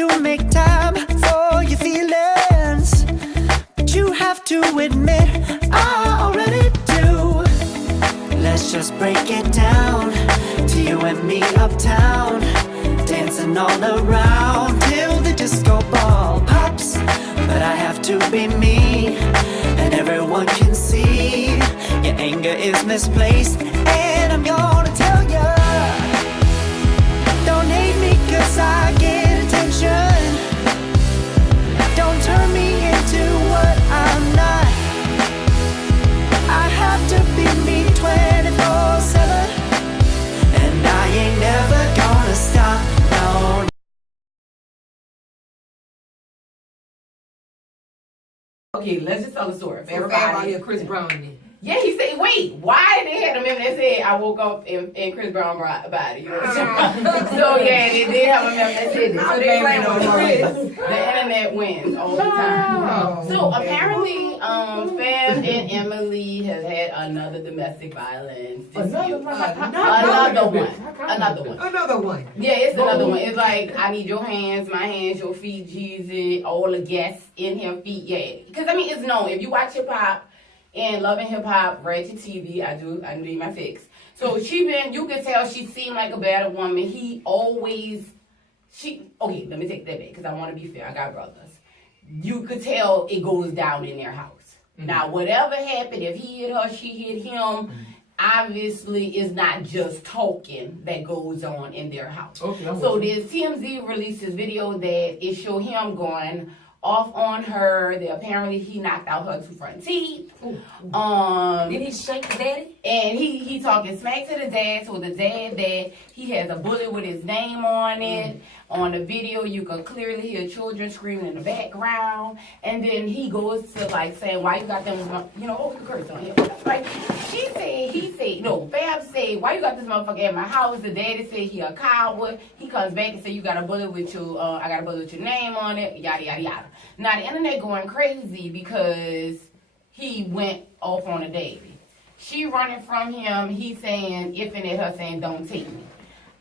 to make time for your feelings, but you have to admit I already do. Let's just break it down to you and me uptown, dancing all around till the disco ball pops. But I have to be me, and everyone can see your anger is misplaced, and I'm gonna tell ya, don't hate me 'cause I get attention. Don't turn me into what I'm not. I have to be me 24/7, and I ain't never gonna stop, no. Okay, let's just tell the story. For Everybody everybody. here, Chris Brown in Yeah, he said, wait, why they had him in that said, I woke up and Chris Brown body, you know what I'm saying? So, yeah, they did have him in that said this. So they playing with Chris. The internet wins all the time. So, apparently, Fab and Emily has had another domestic violence dispute. Another one. Yeah, it's another one. It's like, I need your hands, my hands, your feet, Jesus, all the guests in her feet, yeah. Because, I mean, it's known. If you watch hip-hop, and Love and Hip Hop, Ratchet TV, I need my fix. So you could tell she seemed like a better woman. Okay, let me take that back because I want to be fair. I got brothers. You could tell it goes down in their house. Mm-hmm. Now, whatever happened, if he hit her, she hit him, obviously it's not just talking that goes on in their house. Okay, so there's TMZ released this video that it showed him going off on her. That apparently he knocked out her 2 front teeth. Did he shake the daddy? And he talking smack to the dad. So the dad that he has a bullet with his name on it. On the video, you can clearly hear children screaming in the background. And then he goes to like saying, why you got them, the curse on here. Right? Fab said, why you got this motherfucker at my house? The daddy said he a coward. He comes back and say, you got a bullet with your, I got a bullet with your name on it, yada, yada, yada. Now the internet going crazy because he went off on a daddy. She running from him, he saying, if and at her saying, don't take me.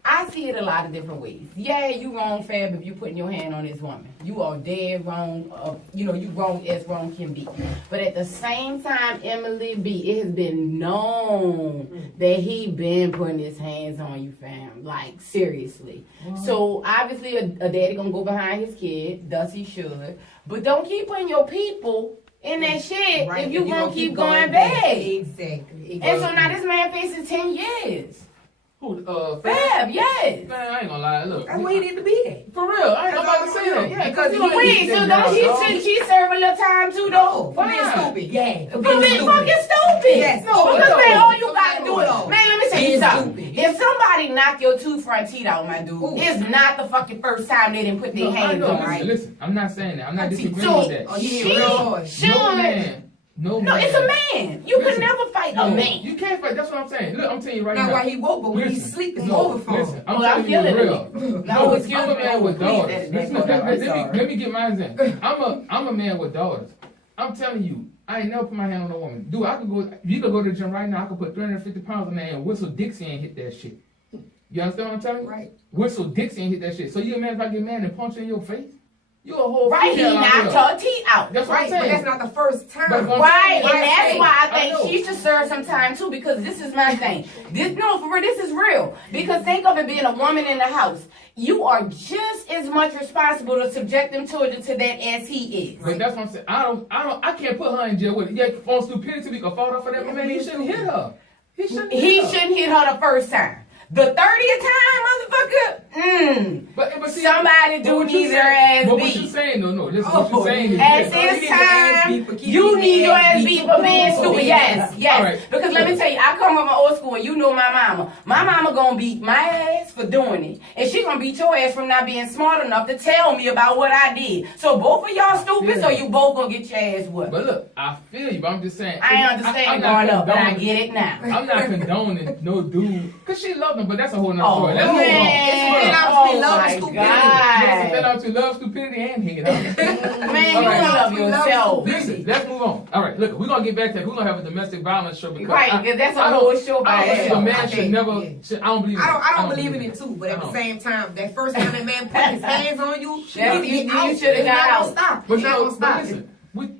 I see it a lot of different ways. Yeah, you wrong, Fab, if you putting your hand on this woman. You are dead wrong. You wrong as wrong can be. But at the same time, Emily B, it has been known that he been putting his hands on you, fam. Like, seriously. Wow. So, obviously, a daddy gonna go behind his kid. Thus he should. But don't keep putting your people in that shit if you gonna keep going back. Exactly. And so now this man faces 10 years. Who, Fab, yes. Man, I ain't gonna lie, look. That's where he need to be at. For real, I ain't about to say that. Yeah, because she serve a little time too, though? For being stupid. Yeah. For being fucking stupid. Yes. No, because, man, all you gotta do is, man, let me tell you something. If somebody knock your 2 front teeth out, my dude, it's not the fucking first time they didn't put their hands on, right? Listen, I'm not saying that. I'm not disagreeing with that. No, it's a man. You can never fight a man. You can't fight. That's what I'm saying. Look, I'm telling you right now. Now, while he woke, but when he sleep, it's over for him. Listen, I'm telling you real. No, I'm a man with daughters. Let me get mine in. I'm a man with daughters. I'm telling you, I ain't never put my hand on a woman. Dude, you could go to the gym right now, I could put 350 pounds on there and whistle Dixie and hit that shit. You understand what I'm telling you? Right. Whistle Dixie and hit that shit. So you a man if I get mad and punch you in your face? You a whole right, he knocked her teeth out. That's what I'm saying. But that's not the first time. Right, and that's why I think she should serve some time too, because this is my thing. For real, this is real. Because think of it being a woman in the house. You are just as much responsible to subject them children to that as he is. But that's what I'm saying. I can't put her in jail with it. Yeah, on stupidity, we can fault her for that, but man, he shouldn't hit her. He shouldn't hit her the first time. The 30th time, motherfucker, but see, somebody do need their ass beat. But what you saying, no, listen, what you saying is... At this time, you need your ass beat for being stupid, yes. Right. Because let me tell you, I come from an old school, and you know my mama. My mama gonna beat my ass for doing it, and she gonna beat your ass from not being smart enough to tell me about what I did. So both of y'all stupid, so you both gonna get your ass whooped. But look, I feel you, but I'm just saying... I understand growing up, but I get it now. I'm not condoning no dude, because she loved him, but that's a whole nother story. Let's move on. Love stupidity. God. Love stupidity and hate. Man, Man, All you right. love yourself. Listen, let's move on. All right, look, we're gonna get back to that. We're gonna have a domestic violence show because Right, because that's a whole show by I don't believe a man itself. should never. Yeah. I don't believe. I don't believe in it too, but at the same time, that first time that man put his hands on you, you need to get out. You should have got out. Stop. But It's you not know, gonna stop. listen,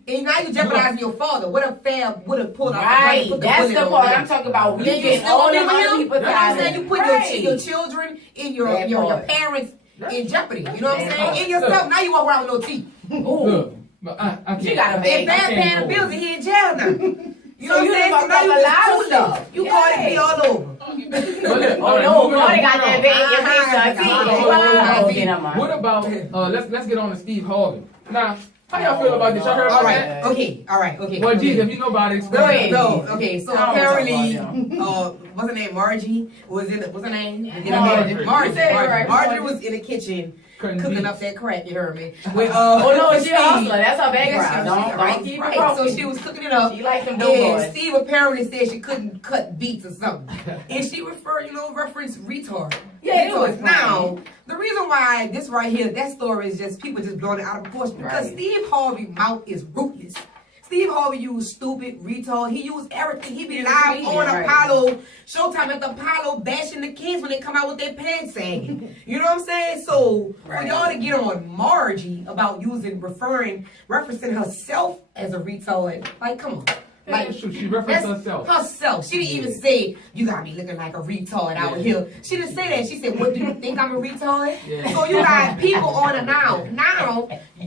And now you jeopardizing your father. What if Fab would have pulled out Right, the gun and put that's the the bullet part on I'm him? talking about. We Then you get still all gonna them be with other him? people You know what I'm tied saying? You in. put Right. your children in your That part. parents in jeopardy. You know what I'm That saying? part. In yourself. Now you walk around with no teeth. Look, but I can't. She got a If bag. Fab I can't paying the go bills with and he in jail now. You know what I'm you saying? done So now you fucked up a lot of just stuff. stuff. You Yeah. caught it be all over. Oh no, Marty got that bag in your face. What about let's get on to Steve Harvey. Now, how y'all feel about this? Y'all heard about that? All right, okay. Well, geez, if you know about it, Go explain. ahead. No, okay, so I don't apparently, know what's her name? Margie? What's her name? Margie. Margie. You said it right. Margie was in the kitchen Cutting cooking beets. up that crack, you heard me? With, Oh no, with she a hustler. Steve. That's her Yes, background. Don't keep it right. broken. So she was cooking it up. She like them dope And boys. Steve apparently said she couldn't cut beets or something. And she referenced retard. Yeah, it was Retards. Now, the reason why this right here, that story is just people just blowing it out of proportion. Because Right. Steve Harvey's mouth is ruthless. Steve Harvey used stupid, retard. He used everything. He be He's live a comedian, on right. Apollo, Showtime at the Apollo, bashing the kids when they come out with their pants sagging. You know what I'm saying? So for y'all to get on Margie about referencing herself as a retard, like, come on. Like, She referenced that's herself. She didn't even say, you got me looking like a retard out here. She didn't say that. She said, what, do you think I'm a retard? Yeah. So you got people on it now.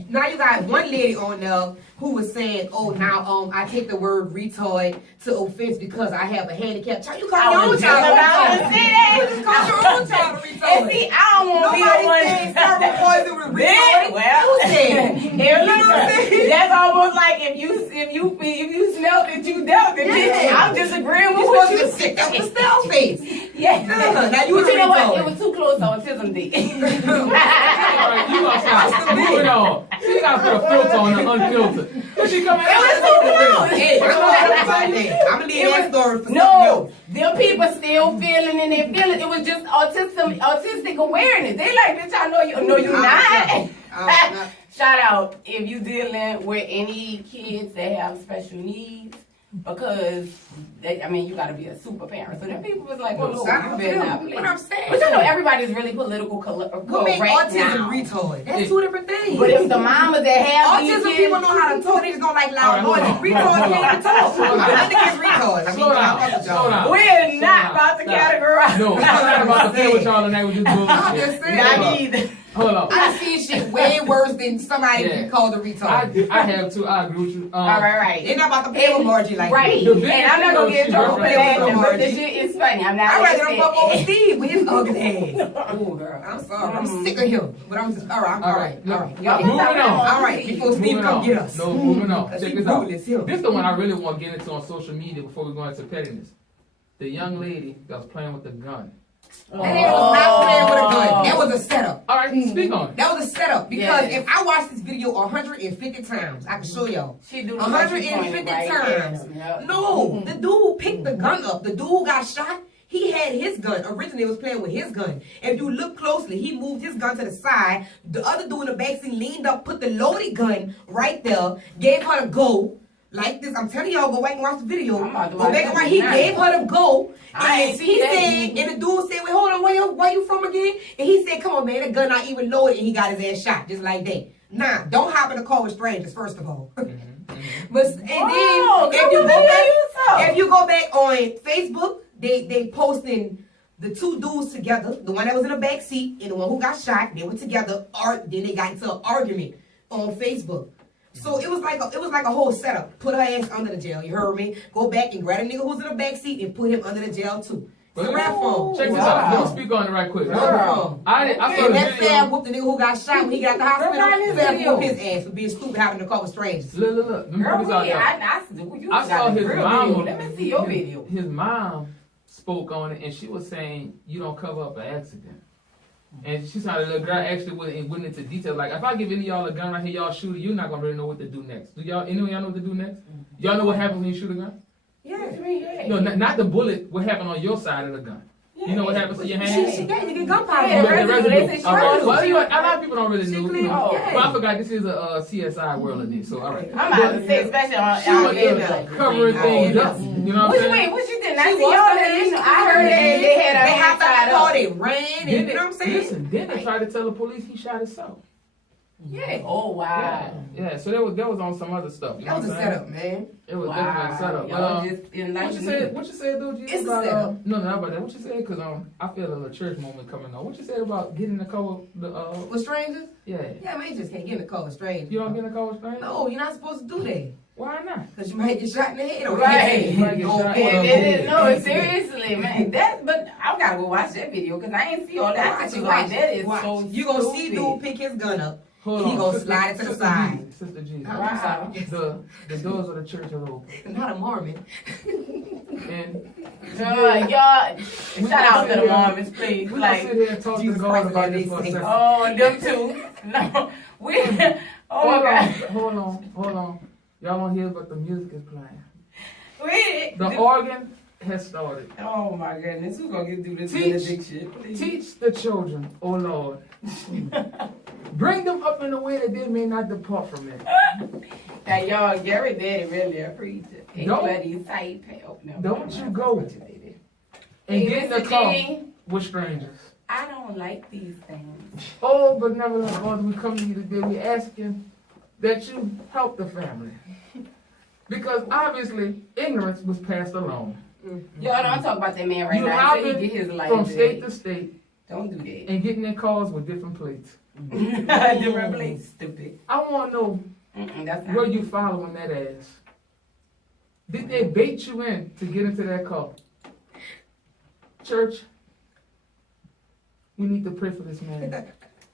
Now you got one lady on there who was saying, oh, now I take the word retard to offense because I have a handicap. Child, you call your own child a retard. You just call your own child a retard. And see, I don't want to be the Nobody one. saying cerebral palsy with retard. Well, You said. that's almost like if you smelled it, you dealt it. Yeah. I'm disagreeing with You what supposed you to sit up the stale face. Yeah. Now you But you know what? retard. It was too close to autism day. All right, you gonna stop. Moving on. She gotta put a filter on her unfiltered. But she coming out. It was too close. Hey, I'm gonna leave that story for something No, else. them people still feeling and they feeling. It was just autistic awareness. They like, bitch, I know you. No, you're not. not. Shout out if you dealing with any kids that have special needs, because you gotta be a super parent. So them people was like, oh no, Shout you out to better them. not play. What I'm saying. But you know everybody's really political correct Who make autism now. retard? That's two different things. But if the mamas that have these Autism kids, people know how to talk. They just don't like loud All right, noises. hold on. Retards Hold on. can't even talk. Slow down. I think it's retards. I mean, Slow down. I'm fucking Slow down. we're not about to categorize. No, I'm not about to play with y'all tonight with this I'm bullshit. just saying. Not either. Hold on. I see shit way worse than somebody Yeah. being called a retard. I have to. I agree with you. All right. They're not about to play with Margie like Right. that. The And I'm not gonna get in trouble for She laughing, but referenced the shit is funny. I'm not. I'd rather them gonna fuck over say it. Steve with his ugly ass. Oh, girl. I'm sorry. I'm sick of him. But I'm just, all right. All right. Y'all Moving can on. All right. Before Steve Moving come on. get us. No, moving on. Cause Check he this out. ruthless, him. This is the one I really want to get into on social media before we go into pettiness. The young lady that was playing with the gun. That nigga was not playing with a gun. That was a setup. All right, speak on it. That was a setup because Yeah. if I watch this video 150 times, I can show y'all. She do the 150 right times. there. No, the dude picked the gun up. The dude who got shot, he had his gun. Originally, was playing with his gun. If you look closely, he moved his gun to the side. The other dude in the backseat leaned up, put the loaded gun right there, gave her the go. Like this, I'm telling y'all, go back and watch the video. I'm about to Go watch back and this watch. He now. gave her the go. I ain't And see he that. said, and the dude said, wait, hold on, where you from again? And he said, come on, man, the gun not even loaded, and he got his ass shot, just like that. Nah, don't hop in the car with strangers, first of all. But and Oh, then if you go back on Facebook, they posting the two dudes together, the one that was in the back seat and the one who got shot. They were together. Then they got into an argument on Facebook. So it was like a whole setup. Put her ass under the jail. You heard me? Go back and grab a nigga who's in the back seat and put him under the jail too. It's a rap phone. Check this Wow. out. Don't speak on it right quick. Girl. I saw And the that video. Fab whooped the nigga who got shot when he got to the hospital. Girl, this Fab video. whooped his ass for being stupid having to call with strangers. Look. Let me Girl, put this out there. I saw his mom. Let me see your video. His mom spoke on it, and she was saying, "You don't cover up an accident." And she sounded the girl actually went into detail. Like, if I give any of y'all a gun right here, y'all shoot it, you're not gonna really know what to do next. Do y'all? Any of y'all know what to do next? Y'all know what happens when you shoot a gun? Yeah. No, not the bullet. What happened on your side of the gun? You know what happens to your hand? She got you get gunpowder. Yeah, The residue, they say she All right. residue. Well, you know, a lot of people don't really know. clean- oh, yeah. But I forgot this is a CSI world in this. So all right. I'm about to say, especially on She our was area. covering things up. You know what I'm What you saying? wait? What you did? I She see washed y'all her that. hands. I heard they had a They hand hopped out tied the car, up. they ran, and you know what I'm saying? Listen, then they tried to tell the police he shot himself. Yeah. Oh wow. Yeah. So that was on some other stuff. You That was know a what I'm saying? setup, man. It was definitely a setup. Y'all just enlightened What you said, though, G? It's a about, setup. no, not about that. What you said? Because I feel a church moment coming on. What you said about getting in the car with the With strangers? yeah. Yeah, man, you just can't get in the car with strangers. You don't get in the car with strangers? No, you're not supposed to do that. Why not? Because you might get shot in the head. Or Right. You might get Don't shot. pull And up. it is, no, seriously, man. But I gotta go watch that video because I ain't see all that. I just like that is so You gonna see stupid. dude pick his gun up. Hold And he on. gonna Sister- slide it to the Sister side. G, Sister G. Wow. The doors of the church are open. Not a Mormon. And Y'all, shout out to the Mormons, please. we gonna Like, sit here and talk to Jesus God Christ, about man, this for a they say, second. oh, them two. No, we. Oh my God. Hold on. Y'all don't hear but the music is playing. Wait. The organ has started. Oh my goodness, who's gonna get through this Teach. benediction? Please. Teach the children, O Lord. Bring them up in a way that they may not depart from it. Now y'all, Gary Daddy really a preacher. Don't- Everybody say, oh, no, don't no, you no, go. what you did. And Hey, get in the Mr. car Dean, with strangers. I don't like these things. Oh, but nevertheless, Father, we come to you today. We asking that you help the family. Because obviously, ignorance was passed along. Y'all don't talk about that man right You now. Until he hopping get his life from back. state to state Don't do that. and getting in cars with different plates. Different place, stupid. I want to know That's not where you following that ass. Did they bait you in to get into that car? Church, we need to pray for this man.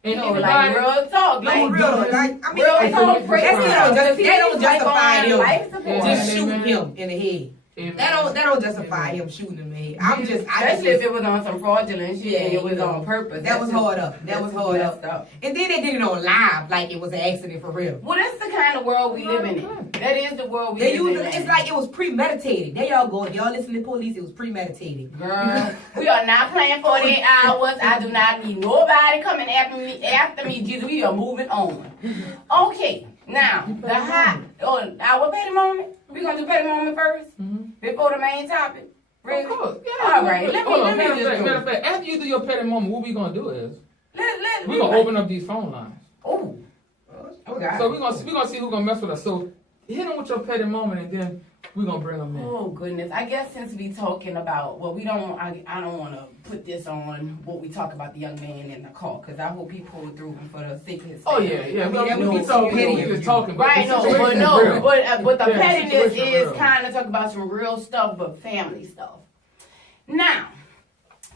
And No, anybody, like real talk. No, Like, real. Like, I mean, real that's talk. Pray that's for it, him. that don't He's justify like on him. life support. Yeah. just shooting Amen. him in the head. Amen. That don't justify him shooting him in the head. I Especially if it was on some fraudulent shit and it was on purpose. That was That's hard just- up. That that's was just hard messed up. And then they did it on live, like it was an accident for real. Well, that's the kind of world we live in. That is the world we They live use in. it's like it was premeditated. There y'all go. If y'all listen to police, it was premeditated. Girl, we are not playing 48 hours. I do not need nobody coming after me. Jesus, we are moving on. Okay, now the hot. Oh, our petty moment. We gonna do petty moment first before the main topic. Really? Of course. Yeah. All right. Let Hold on, me just matter do of fact, after you do your petty moment, what we gonna do is Let we gonna open up these phone lines. Oh. Okay. So we gonna see who gonna mess with us. So hit them with your petty moment, and then we gonna bring them in. Oh goodness! I guess since we talking about I don't want to put this on what we talk about the young man in the car because I hope he pulled through for the sake of his Oh family. yeah. I mean, that we would be talking, petty we of just you. talking, but Right, the no, situation but is no, real. but the Yeah, the pettiness situation is real. kind of talk about some real stuff, but family stuff. Now,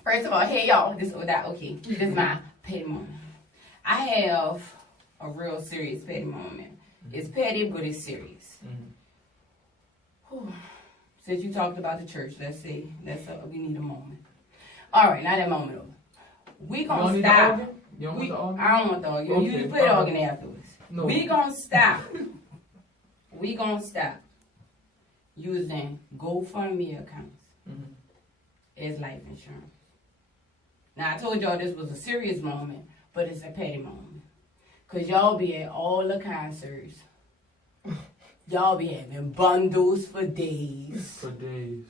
first of all, hey y'all, this is my petty moment. I have a real serious petty moment. It's petty, but it's serious. Whew. Since you talked about the church, we need a moment. All right, now that moment over. We You don't gonna need stop. the organ? You don't want the organ? I don't want the organ. Okay, You play the all organ right. afterwards. No. We gonna stop. We gonna stop using GoFundMe accounts as life insurance. Now I told y'all this was a serious moment, but it's a petty moment. Cause y'all be at all the concerts. Y'all be having bundles for days. For days.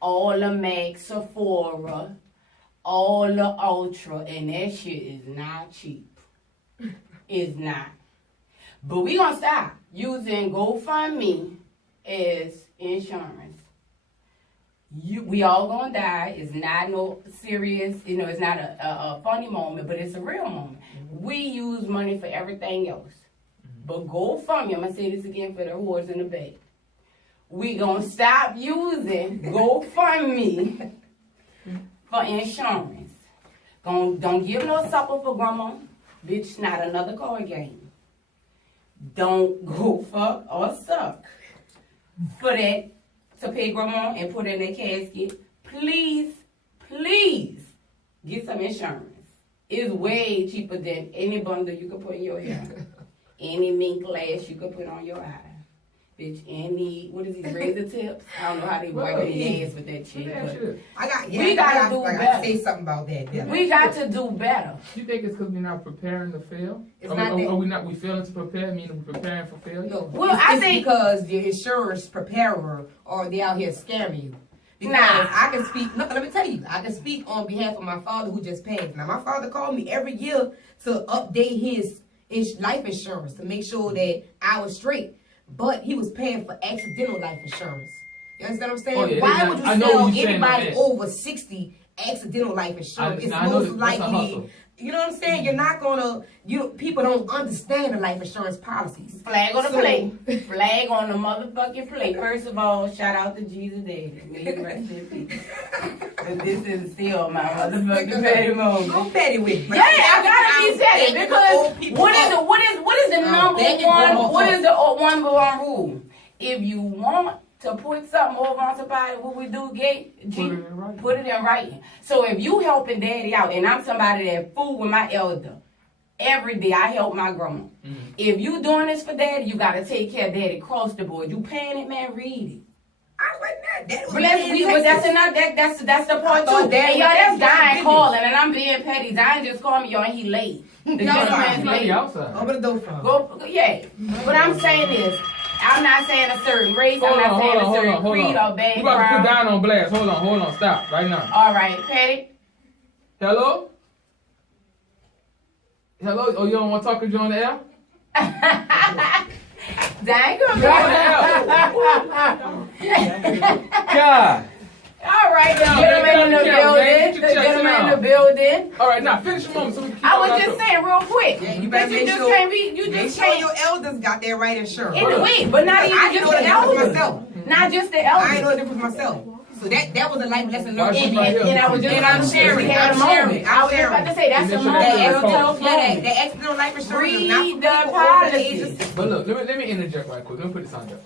All the Max Sephora, all the Ultra, and that shit is not cheap. It's not. But we gonna stop using GoFundMe as insurance. We all gonna die. It's not no serious, it's not a funny moment, but it's a real moment. We use money for everything else. But GoFundMe, I'm gonna say this again for the whores in the back. We gonna stop using GoFundMe for insurance. Don't give no supper for grandma. Bitch, not another card game. Don't go fuck or suck for that to pay grandma and put in their casket. Please, please get some insurance. It's way cheaper than any bundle you can put in your hair. Any mink lash you can put on your eye. Bitch, any, what is these razor tips? I don't know how they wipe their ass with that shit. But we gotta do I better. gotta say something about that. Yeah. We got to do better. You think it's because we're not preparing to fail? It's Are not that. we failing to prepare, meaning we're preparing for failure? No, Well, it's I think because the insurance preparer or they out here scamming you. Because Nah. I can speak. No, let me tell you, I can speak on behalf of my father who just passed. Now, my father called me every year to update his life insurance to make sure that I was straight. But he was paying for accidental life insurance. You understand what I'm saying? Oh, yeah, Why would you I know what sell you're saying on anybody that. over 60 accidental life insurance? It's I know most that's a likely. hustle. You know what I'm saying? You're not gonna. People don't understand the life insurance policies. flag on the So- plate. Flag on the motherfucking plate. First of all, shout out to Jesus Daddy. May he rest in peace. And this is still my motherfucking petty moment. Go petty with me. Yeah, I gotta be petty because what is the number one? What is the number one rule? If you want to put something over on somebody, what we do, put it in writing. So if you helping daddy out, and I'm somebody that fool with my elder, every day I help my grandma. If you doing this for daddy, you gotta take care of daddy across the board. You paying it, man, read it. I wasn't that. That was But that's the part too. And y'all, that's dying calling, and I'm being petty. Dying just called me, y'all, and he late. The gentleman's late. Open the door for him. Go, yeah. What I'm saying is, I'm not saying a certain race. I'm not saying a certain creed or You about to put down on blast. Hold on, stop right now. All right, Petty. Hello? Hello? Oh, you don't want to talk to you on the air? Dang, come God. All right, the Yeah, gentleman in the yeah, man, building. get The your gentleman chest in the out. building. All right, now finish your moment so we can keep I on was our just show. saying real quick. Yeah, you that better you make just sure. can't be. You Make just sure can't. your elders got their right insurance. In the way, but not even I just know the the difference elders. myself. Not just the I ain't know elders. the difference myself. So that was a life lesson Why learned. should And I hear? And I was just And I'm sharing. we had a I'm moment. sharing. I was just about to say that's a And moment. that's Real what tough moment. the accidental life insurance is Read not the for people over the age of policy. 60. But look, let me interject right quick. Let me put this on there.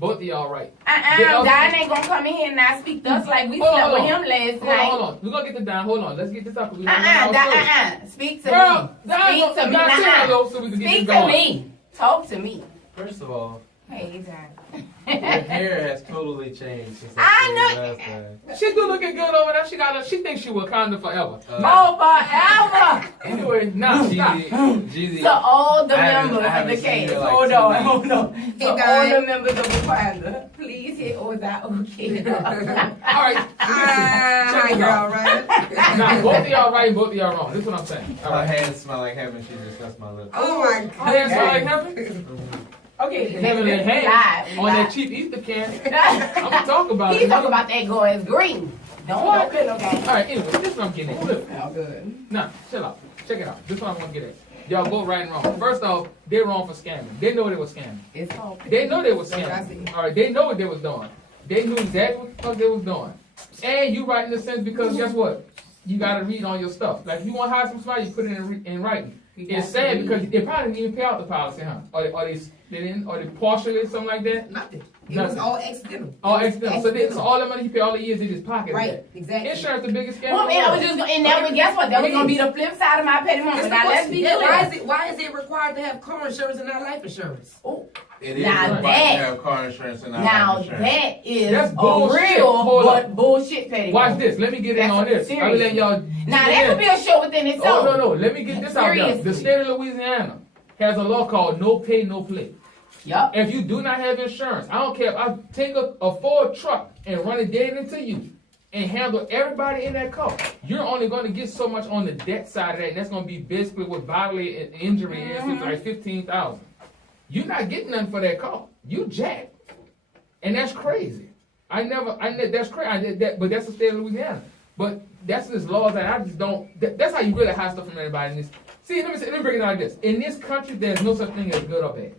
Both of y'all right. Diane ain't gonna come in here and not speak to us like we slept with him last night. Hold on. We're going to get this down. Hold on. Let's get this up. We gotta get our show. Speak to Girl, me. Diane, Speak to me. now say hello so we can get Speak this to going. me. Talk to me. First of all, Hey, Diane. your hair has totally changed since I I seen you last time. She do looking good over there. She thinks she Wakanda forever. Oh, forever. Anyway, now stop. Jeezy, To all the I haven't- members I of haven't the seen case. you in like Hold 2 on, weeks. hold on. To all guys. the members of the Wakanda, please hit O.Okaye. All right. Hi, girl, right? Now, both of y'all right and both of y'all wrong. This is what I'm saying. All My right. hands smell like heaven. She just touched my lips. Oh my Oh, God. that's all like heaven? Okay, Heaven in hand on that cheap Easter can. I'm going to talk about it. He's talking about that going green. Don't put no game. All right, anyway, this is what I'm getting at. Look. Oh, good. Now, chill out. Check it out. This is what I want to get at. Y'all both right and wrong. First off, they're wrong for scamming. They know they were scamming. It's all They know they were That's what I scamming. see. All right, they know what they was doing. They knew exactly what the fuck they was doing. And you right in the sense because guess what? You got to read on your stuff. Like, you want to hire somebody, you put it in writing. It's sad because they probably didn't even pay out the policy, huh? Or they partially something like that? Nothing. It Nothing. was all accidental. All accidental. So all the money he paid all the years, they just pocketed Right, that. exactly. Insurance the biggest scam. Well, in the and I was world. just gonna, and that was, guess what? That was gonna be the flip side of my petty moment. That's the Now let's question. be Yeah, clear. why is it required to have car insurance and not life insurance? It is Now required that- to have car insurance and not Now life insurance. that is That's a bullshit. real Hold but up. bullshit petty Watch moment. this. Let me get in That's on this. serious. I'm letting y'all. Now that could be a show within itself. Oh no. Let me get this out there. The Seriously. state of Louisiana has a law called no pay, no play. Yup. If you do not have insurance, I don't care if I take a Ford truck and run it dead into you and handle everybody in that car, you're only going to get so much on the debt side of that, and that's going to be basically what bodily injury is, it's like $15,000. You're not getting nothing for that car. You jacked, and that's crazy. That's crazy. But that's the state of Louisiana. But that's this law that I just don't. That's how you really hide stuff from everybody in this. See, let me bring it like this. In this country, there's no such thing as good or bad.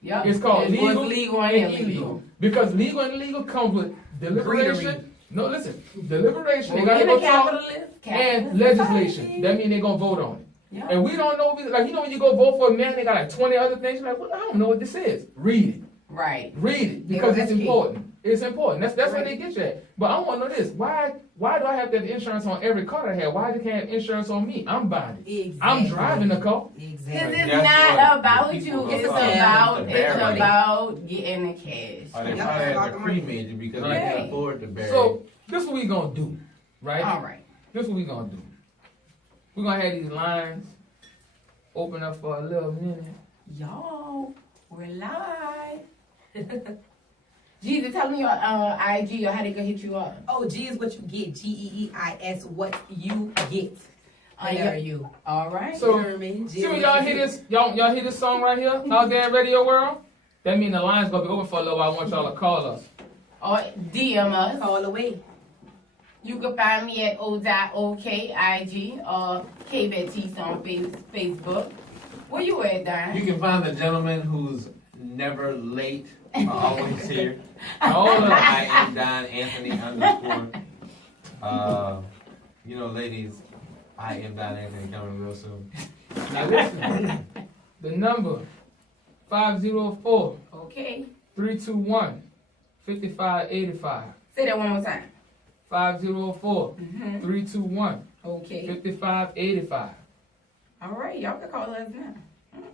Yep. It's called It's what's legal, legal and and illegal. illegal. Because legal and illegal comes with deliberation. No, listen. Deliberation, they We're gotta in go a talk, capitalist and legislation. That means they're gonna vote on it. Yep. And we don't know, like, you know when you go vote for a man, they got like 20 other things. You're like, well, I don't know what this is. Read it. Right. Read it. Because it's that's key. important. It's important. That's where they get you at. But I want to know this. Why do I have to have insurance on every car I have? Why they can't have insurance on me? I'm buying it. Exactly. I'm driving the car. Because Exactly. it's That's not what about the you. people It's go about getting the cash. Or they Yep, probably about have the to money. cremate you because Right. they can't afford to bury. So this is what we gonna do, right? All right. This is what we gonna do. We're gonna have these lines open up for a little minute. Y'all, we're live. Jesus, tell me your IG or how they can hit you up. Oh, G is what you get. GEEIS, what you get. Yeah. you. All right. So, You know what I mean? see when y'all hear this, y'all hear this song right here out there in Radio World? That means the line's gonna be open for a little while. I want y'all to call us. Or DM us. Call away. You can find me at O.Okaye IG or KBetties on Facebook. Where you at, Don? You can find the gentleman who's never late, always here. All of us. I am Don Anthony _. You know, ladies, I am Don Anthony coming real soon. Now listen, the number 504 Okay. 321 5585. Say that one more time. 504 Mm-hmm. 321 Okay. 5585. All right. Y'all can call us now.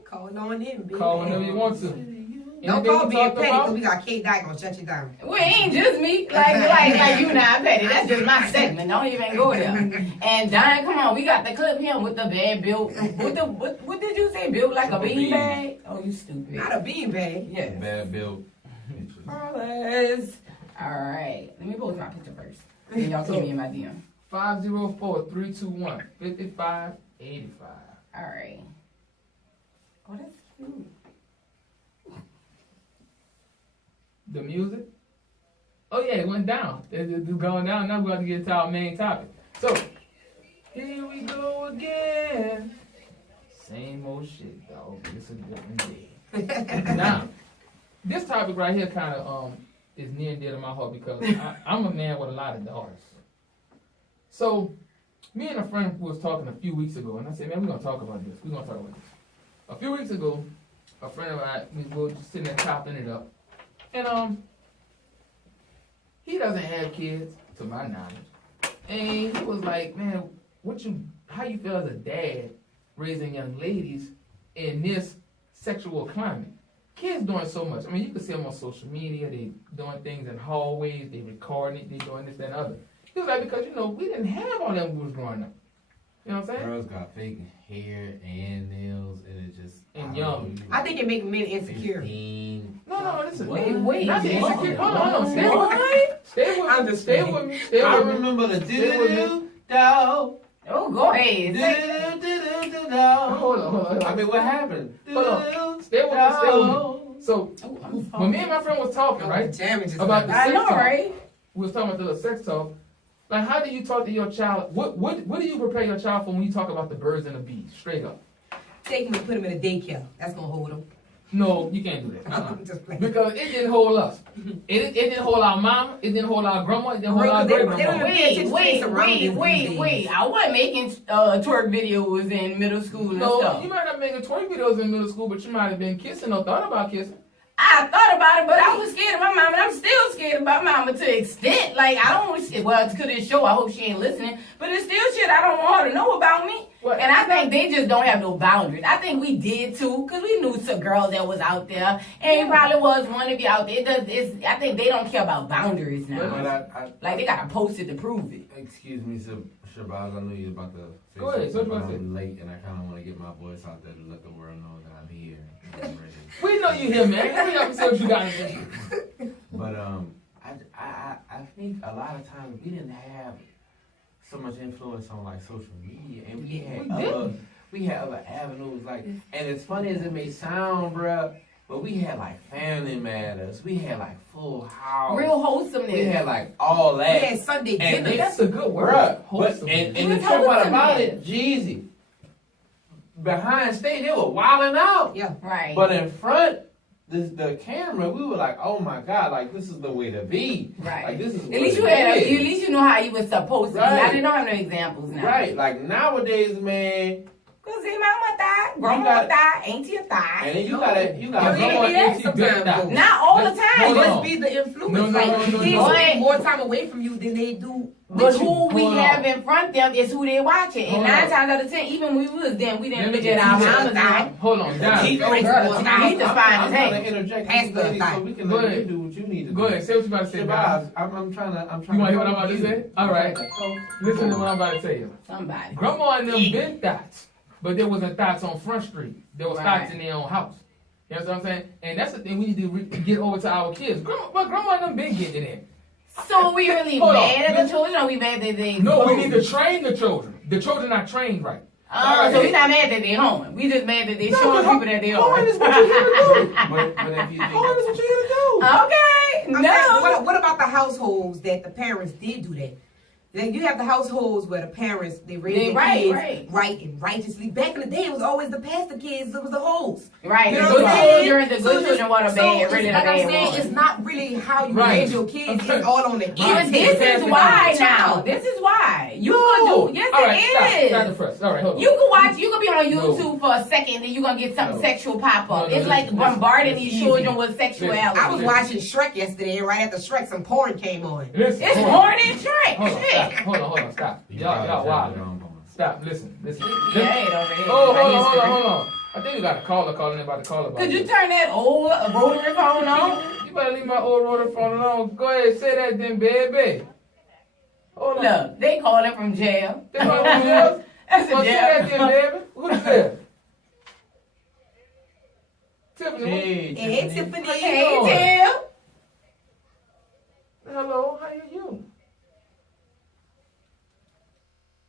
Call on in, baby. Call whenever you want to. Don't Anything call we being talked petty about? because we got K Dot gonna shut you down. Well, it ain't just me. Like you not petty. That's just my segment. Don't even go there. And Don, come on, we got the clip here with the bad built. What did you say? Built like a Triple bean bean. bag? Oh, you stupid. Not a bean bag. Yeah. Bad build. Carlos. All right. Let me post my picture first. Then y'all keep me in my DM. 504 321 5585. All right. Oh, that's cute. The music? Oh yeah, it went down. It's going down. Now we're going to get to our main topic. So, here we go again. Same old shit, dog. It's a different day. Now, this topic right here kind of is near and dear to my heart because I'm a man with a lot of daughters. So, me and a friend was talking a few weeks ago, and I said, man, we're going to talk about this. We're going to talk about this. A few weeks ago, a friend of mine, we were just sitting there chopping it up. And he doesn't have kids, to my knowledge. And he was like, man, how you feel as a dad raising young ladies in this sexual climate? Kids doing so much. I mean, you can see them on social media, they doing things in hallways, they recording it, they doing this, that, and other. He was like, because, we didn't have all that when we was growing up. You know what I'm saying? Girls got fake hair and nails, and it just. And I young. don't know, I think it makes men insecure. 15. No, listen. Wait. Not the What? insecure. Hold on. Stay I'm with me. just Stay saying. with me. Stay I with me. remember the Stay with me. do-do-do-do. Oh, go ahead. Say- Do-do-do-do-do. Hold on. I mean, what happened? Hold on. Stay with me. So, Oh, I'm sorry. when me and my friend was talking, right, Jamming just about the I sex know, talk, right? we was talking about the little sex talk. Like, how do you talk to your child? What do you prepare your child for when you talk about the birds and the bees? Straight up. take him and put him in a daycare. That's gonna hold him. No, you can't do that. I'm just playing. Because it didn't hold us. It didn't hold our mama. It didn't hold our grandma. It didn't hold our They great don't- grandma. pay attention to their surroundings these days. I wasn't making twerk videos in middle school and No, stuff. you might not make 20 videos in middle school, but you might have been kissing or thought about kissing. I thought about it, but I was scared of my mama, and I'm still scared about mama to an extent. Like, I don't, well, to this show, I hope she ain't listening, but it's still shit I don't want her to know about me. What? And I think they just don't have no boundaries. I think we did too, because we knew some girls that was out there, and it probably was one to be out there. I think they don't care about boundaries now. But Like, they got to post it to prove it. excuse me, Shabazz, I know you're about to say Go ahead, something, so what but you I'm late, and I kind of want to get my voice out there to let the world know that I'm here. And I'm ready. We know you here, man. Hurry up and say what you got to say. But I think a lot of times we didn't have so much influence on like social media, and we had other avenues. Like, and as funny as it may sound, bruh, but we had like Family Matters, we had like Full House, Real wholesomeness. we had like all We that. had Sunday And dinner. That's a good word. Bruh, but Wholesome. and the What's trip part about wholesome it, Jeezy, behind stage they were wilding out. Yeah. Right. But in front, the camera, we were like, oh my God, like this is the way to be. Right. Like this is At least you had, at least you know how you was supposed to be. Right. I didn't have no examples now. Right. Like nowadays, man, Cause his mama died, grandma died, auntie died. And then you gotta You grandma hear that is sometimes, dead. though. Not all the Let's- time. hold It But, on. must be the influence. No, like, no, kids no. spend more time away from you than they do but with who you. we Hold have on. in front of them is who they watching. And Hold 9 on. times out of 10, even when we was then, we Let didn't me look get at our teacher mamas died. now. Hold on, down. Keep Girl, girl, he just fine as I'm hell. trying to interject Pass the ladies, so thing. we can Go let ahead. you do what you need to do. Go ahead, say what you about to say, Bob. Shabazz, I'm trying to. You want to hear what I'm about to say? All right. Listen to what I'm about to tell you. Somebody. Grandma and them been thoughts, but there wasn't thoughts on Front Street. There was Right. thoughts in their own house. You know what I'm saying? And that's the thing we need to get over to our kids. Grandma and them been getting it in. So we really Hold on. mad at the children, or we mad that they No, we closed? need to train the children. The children are trained right. So we not mad that they home. We just mad that they No, showing but people that they are. Hoeing is what you're here to do. But if you think Hoeing is what you're here to do. Okay, I'm saying, no. what about the households that the parents did do that? Then you have the households where the parents they raised their kids right and righteously. Back in the day, it was always the pastor kids. It was the hoes. Right, You the know good what I'm saying? children, the good children want a bad, it's really the like I'm bad saying, ones. it's not really how you Right. raise your kids. It's all on the But intake. this is why now. This is why. You could do. Yes, All right, it stop is. the first. All right, hold on. You can watch. You could be on No. YouTube for a second, and you're gonna get something No. sexual pop up. No, It's like listen, bombarding listen, these easy. children with sexuality. I was watching Shrek yesterday, and right after Shrek, some porn came on. Listen, It's hold on. porn and Shrek. Hold on, Shit. stop. Hold on, stop. Y'all wild. Stop, listen. Yeah, ain't over here. Oh, hold on. I think we got a caller calling in about the caller. Could you turn that old rotary phone on? You better leave my old rotary phone alone. Go ahead, say that then, baby. Hold on. Look, they calling from jail. They calling from jail? That's Well, a say that jail. then, baby. Who's there? Tiffany. Hey, Tiffany. Hey, Tim. Hello, how are you?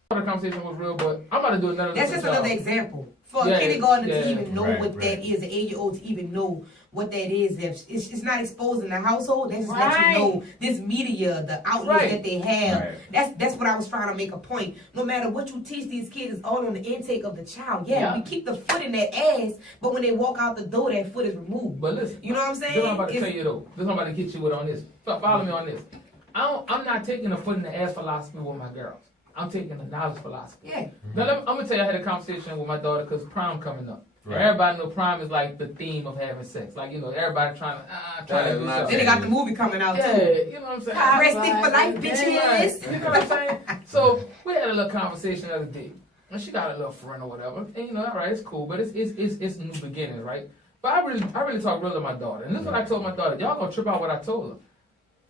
The conversation was real, but I'm about to do another. That's just another example. For Yeah, a kindergartner yeah. to even know Right, what that right. is, an 8-year-old to even know what that is, if it's not exposing the household, that's just let Right. you know this media, the outlets Right. that they have. Right. That's what I was trying to make a point. No matter what you teach these kids, it's all on the intake of the child. Yeah, Yeah. we keep the foot in that ass, but when they walk out the door, that foot is removed. But listen, You know what I'm saying? This is what I'm about to It's- tell you though. This is what I'm about to get you with on this. Follow me on this. I'm not taking a foot in the ass philosophy with my girls. I'm taking a knowledge philosophy. Yeah. Now, I'm gonna tell you, I had a conversation with my daughter because prom coming up. Right. Everybody know prom is like the theme of having sex. Like, you know, everybody trying to do Not Then something. they got the movie coming out Yeah, too. you know what I'm saying? Resting for life, bitches. You know what I'm saying? So we had a little conversation the other day, and she got a little friend or whatever, and you know, all right, it's cool, but it's new beginnings, right? But I really talk real to my daughter, and this is what I told my daughter. Y'all gonna trip out what I told her.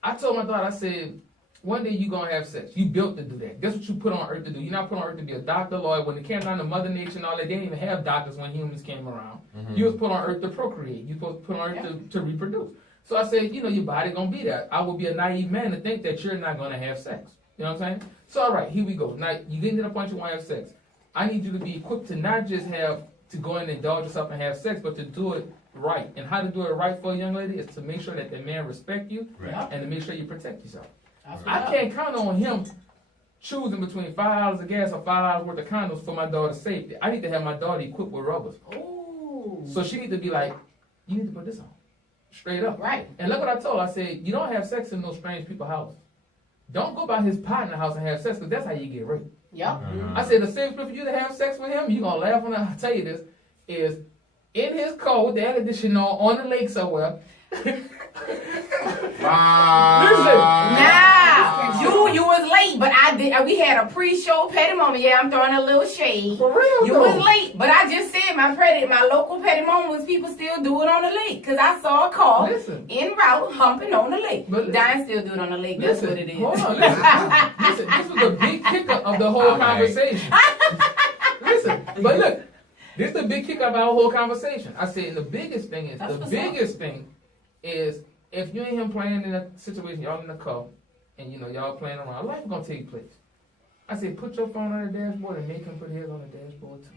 I told my daughter, I said, one day you gonna have sex. You built to do that. That's what you put on earth to do. You're not put on earth to be a doctor, lawyer. When it came down to Mother Nature and all that, they didn't even have doctors when humans came around. You was put on earth to procreate. You supposed to put on earth to reproduce. So I said, you know, your body gonna be that. I would be a naive man to think that you're not gonna have sex. You know what I'm saying? So all right, here we go. Now you getting to the point you want to have sex. I need you to be equipped to not just have to go in and indulge yourself and have sex, but to do it right. And how to do it right for a young lady is to make sure that the man respect you Right. and to make sure you protect yourself. That's I what can't count on him choosing between $5 of gas or $5 worth of condoms for my daughter's safety. I need to have my daughter equipped with rubbers. Ooh. So she need to be like, you need to put this on. Straight up. Right. And look what I told her. I said, you don't have sex in no strange people's house. Don't go by his partner house and have sex, because that's how you get raped. Yep. I said, the safest place for you to have sex with him, you're going to laugh when I tell you this, is in his car with the air conditioner on the lake somewhere. Nah, you was late, but I did. We had a pre-show petty moment. Yeah, I'm throwing a little shade. For real, You though. was late, but I just said my local petty moment was people still do it on the lake, cause I saw a car Listen. en route humping on the lake. But listen. Dying still do it on the lake. That's Listen, what it is. hold on, listen. This was a big kicker of the whole All right. conversation. Listen, but look, this is the big kicker of our whole conversation. I said the biggest thing is, That's the what's biggest thing is, if you and him playing in a situation, y'all in the car, and you know, y'all playing around, life gonna take place. I said, put your phone on the dashboard and make him put his on the dashboard too.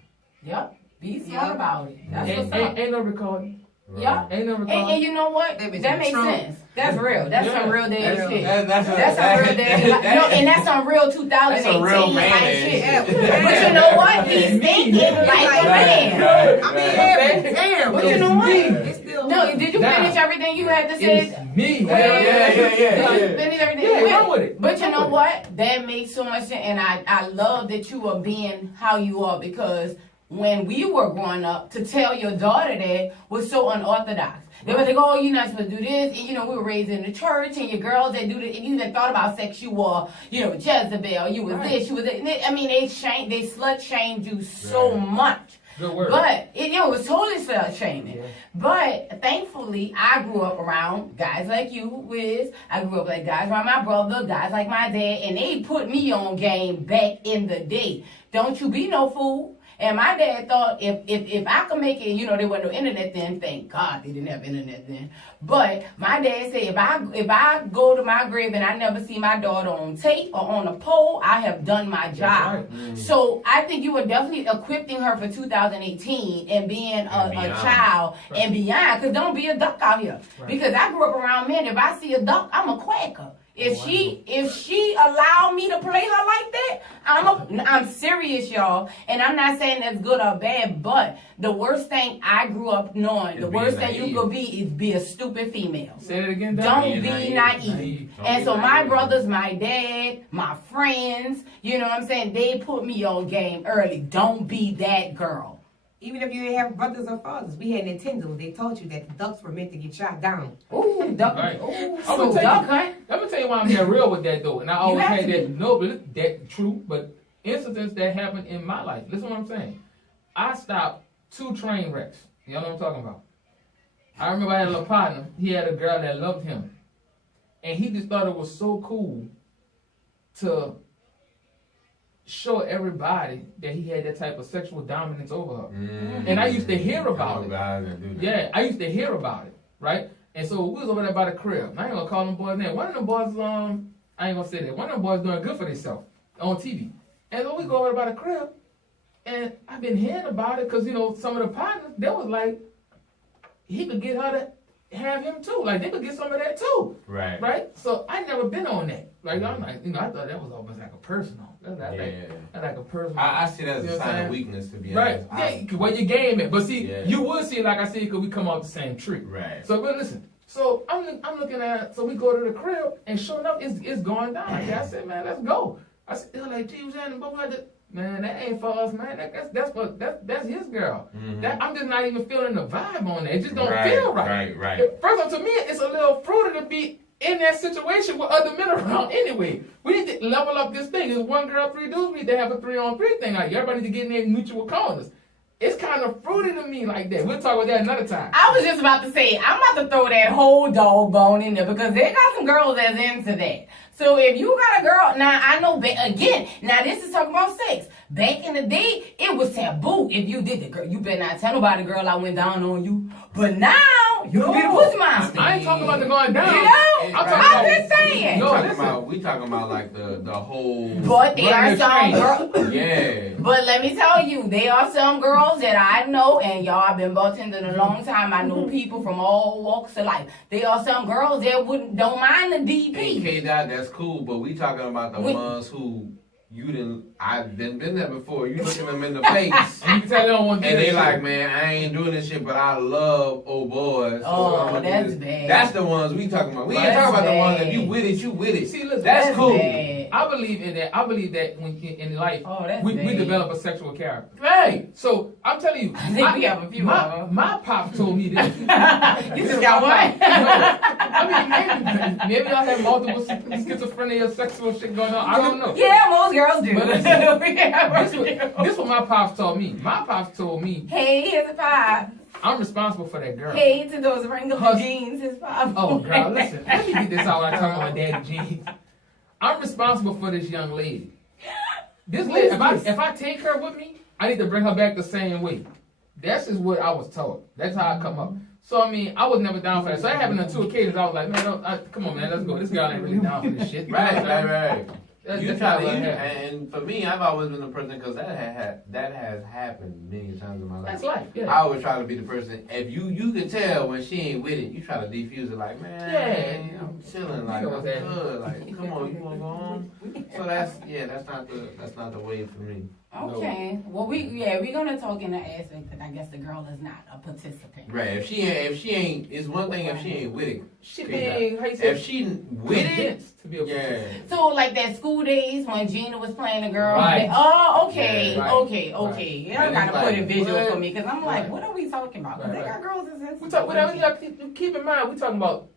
Yep. Be smart Yep. about it. That's what's Ain't, up. ain't no recording. Yep. Ain't no And recording. you know what? That bitch That in makes Trump. sense. That's real. That's some real damn That's- shit. That's That's some real damn. No, and that's some real 2018 That's a real like man. shit. Yeah. But you know what? He's thinking like a man. I mean, damn. But you know what? It's still No, did you Nah. finish everything you had to say? It's me. Yeah. Did you finish everything? Yeah, you run had? with it. But you Run know with it. what? That makes so much sense, and I love that you are being how you are, because when we were growing up to tell your daughter that was so unorthodox. They were like, oh, you're not supposed to do this. And, you know, we were raised in the church, and your girls that do this, and you even thought about sex, you were, you know, Jezebel, you was this, you was that. I mean, they slut shamed you so much. Good word. But it was totally slut shaming. Yeah. But thankfully, I grew up around guys like you, Wiz. I grew up like guys around my brother, guys like my dad, and they put me on game back in the day. Don't you be no fool. And my dad thought if I could make it, you know, there wasn't no internet then. Thank God they didn't have internet then. But my dad said if I go to my grave and I never see my daughter on tape or on a pole, I have done my job. Right. Mm. So I think you were definitely equipping her for 2018 and being a child and beyond. Because don't be a duck out here. Right. Because I grew up around men. If I see a duck, I'm a quacker. If she allow me to play her like that, I'm serious, y'all. And I'm not saying that's good or bad, but the worst thing I grew up knowing, the worst thing you could be is be a stupid female. Say it again. Don't be naive. And so my brothers, my dad, my friends, you know what I'm saying, they put me on game early. Don't be that girl. Even if you didn't have brothers or fathers, we had Nintendo. They taught you that the ducks were meant to get shot down. Ooh, duck. Right. Ooh, I'm gonna tell you why I'm here real with that though. And I always had that that true, but incidents that happened in my life. Listen what I'm saying. I stopped 2 train wrecks. Y'all know what I'm talking about. I remember I had a little partner. He had a girl that loved him. And he just thought it was so cool to show everybody that he had that type of sexual dominance over her. Mm-hmm. And I used to hear about it. Yeah, I used to hear about it, right? And so we was over there by the crib. I ain't gonna call them boys' name. One of them boys, I ain't gonna say that. One of them boys doing good for themselves on TV. And so we go over there by the crib, and I've been hearing about it because, you know, some of the partners, they was like, he could get her to have him too. Like, they could get some of that too. Right. Right? So I never been on that. Like, I'm like, you know, I thought that was almost like a personal. That's like a personal. I see that as a sign of weakness, to be honest. Right. Yeah, where you game it. But see, you would see it, like I said, because we come off the same tree. Right. So, but listen. So I'm looking at, so we go to the crib, and sure enough, it's going down. Like, I said, man, let's go. I said, they're like, gee, and both like that. Man, that ain't for us, man. That's his girl. Mm-hmm. I'm just not even feeling the vibe on that. It just don't feel right. Right. First of all, to me, it's a little fruity to be in that situation with other men around anyway. We need to level up this thing. It's 1 girl, 3 dudes. We need to have a 3-on-3 thing. Like, everybody need to get in there mutual corners. It's kind of fruity to me like that. We'll talk about that another time. I was just about to say, I'm about to throw that whole dog bone in there because they got some girls that's into that. So if you got a girl, now I know, again, now this is talking about sex. Back in the day, it was taboo. If you did the girl, you better not tell nobody, girl, I went down on you. But now, you can be the pussy monster. I ain't talking about the going down. You know? I'm just saying. We talking about like the whole. But there are some girls. Yeah. But let me tell you, there are some girls that I know, and y'all, I've been bartending a long time. I know people from all walks of life. There are some girls that don't mind the DP. Hey, that's cool, but we talking about the ones who I've been there before. You looking them in the face, and you tell them and they like, man, I ain't doing this shit, but I love old boys. So that's bad. That's the ones we talking about. We ain't talking about the ones that you with it, you with it. See, listen, that's cool. Bad. I believe in that. I believe that when in life, we develop a sexual character. Right. So I'm telling you, I think we have a few. My pops told me this. You just got one. I mean, maybe y'all have multiple schizophrenia, sexual shit going on. I don't know. Yeah, most girls do. This what my pops told me. My pops told me, hey, here's a pop. I'm responsible for that girl. Hey, to those wrinkled jeans, his pop. Oh, girl, listen. Let me get this out when I talk about daddy jeans. I'm responsible for this young lady. This lady, if I take her with me, I need to bring her back the same way. That's just what I was told. That's how I come up. So, I mean, I was never down for that. So, that happened on 2 occasions. I was like, man, come on, man, let's go. This girl ain't really down for this shit. Right. And for me, I've always been the person, because that has happened many times in my life. That's life, yeah. I always try to be the person, if you can tell when she ain't with it, you try to defuse it like, man, I'm chilling, like, I'm good, like, come on, you wanna go home? So that's not the way for me. Okay. Well, we're gonna talk in the aspect that I guess the girl is not a participant. Right. If she ain't, it's one thing if she ain't with it. She being, how you say, If she with it, convinced to be a yeah. So like that school days when Gina was playing a girl. Right. Oh, okay, Yeah, right. okay. Right. Y'all And gotta it's put like, it visual what? for me because I'm like, Right. what are we talking about? 'Cause Right, they right. got girls in sense. We talk, whatever, you gotta keep in mind, we talking about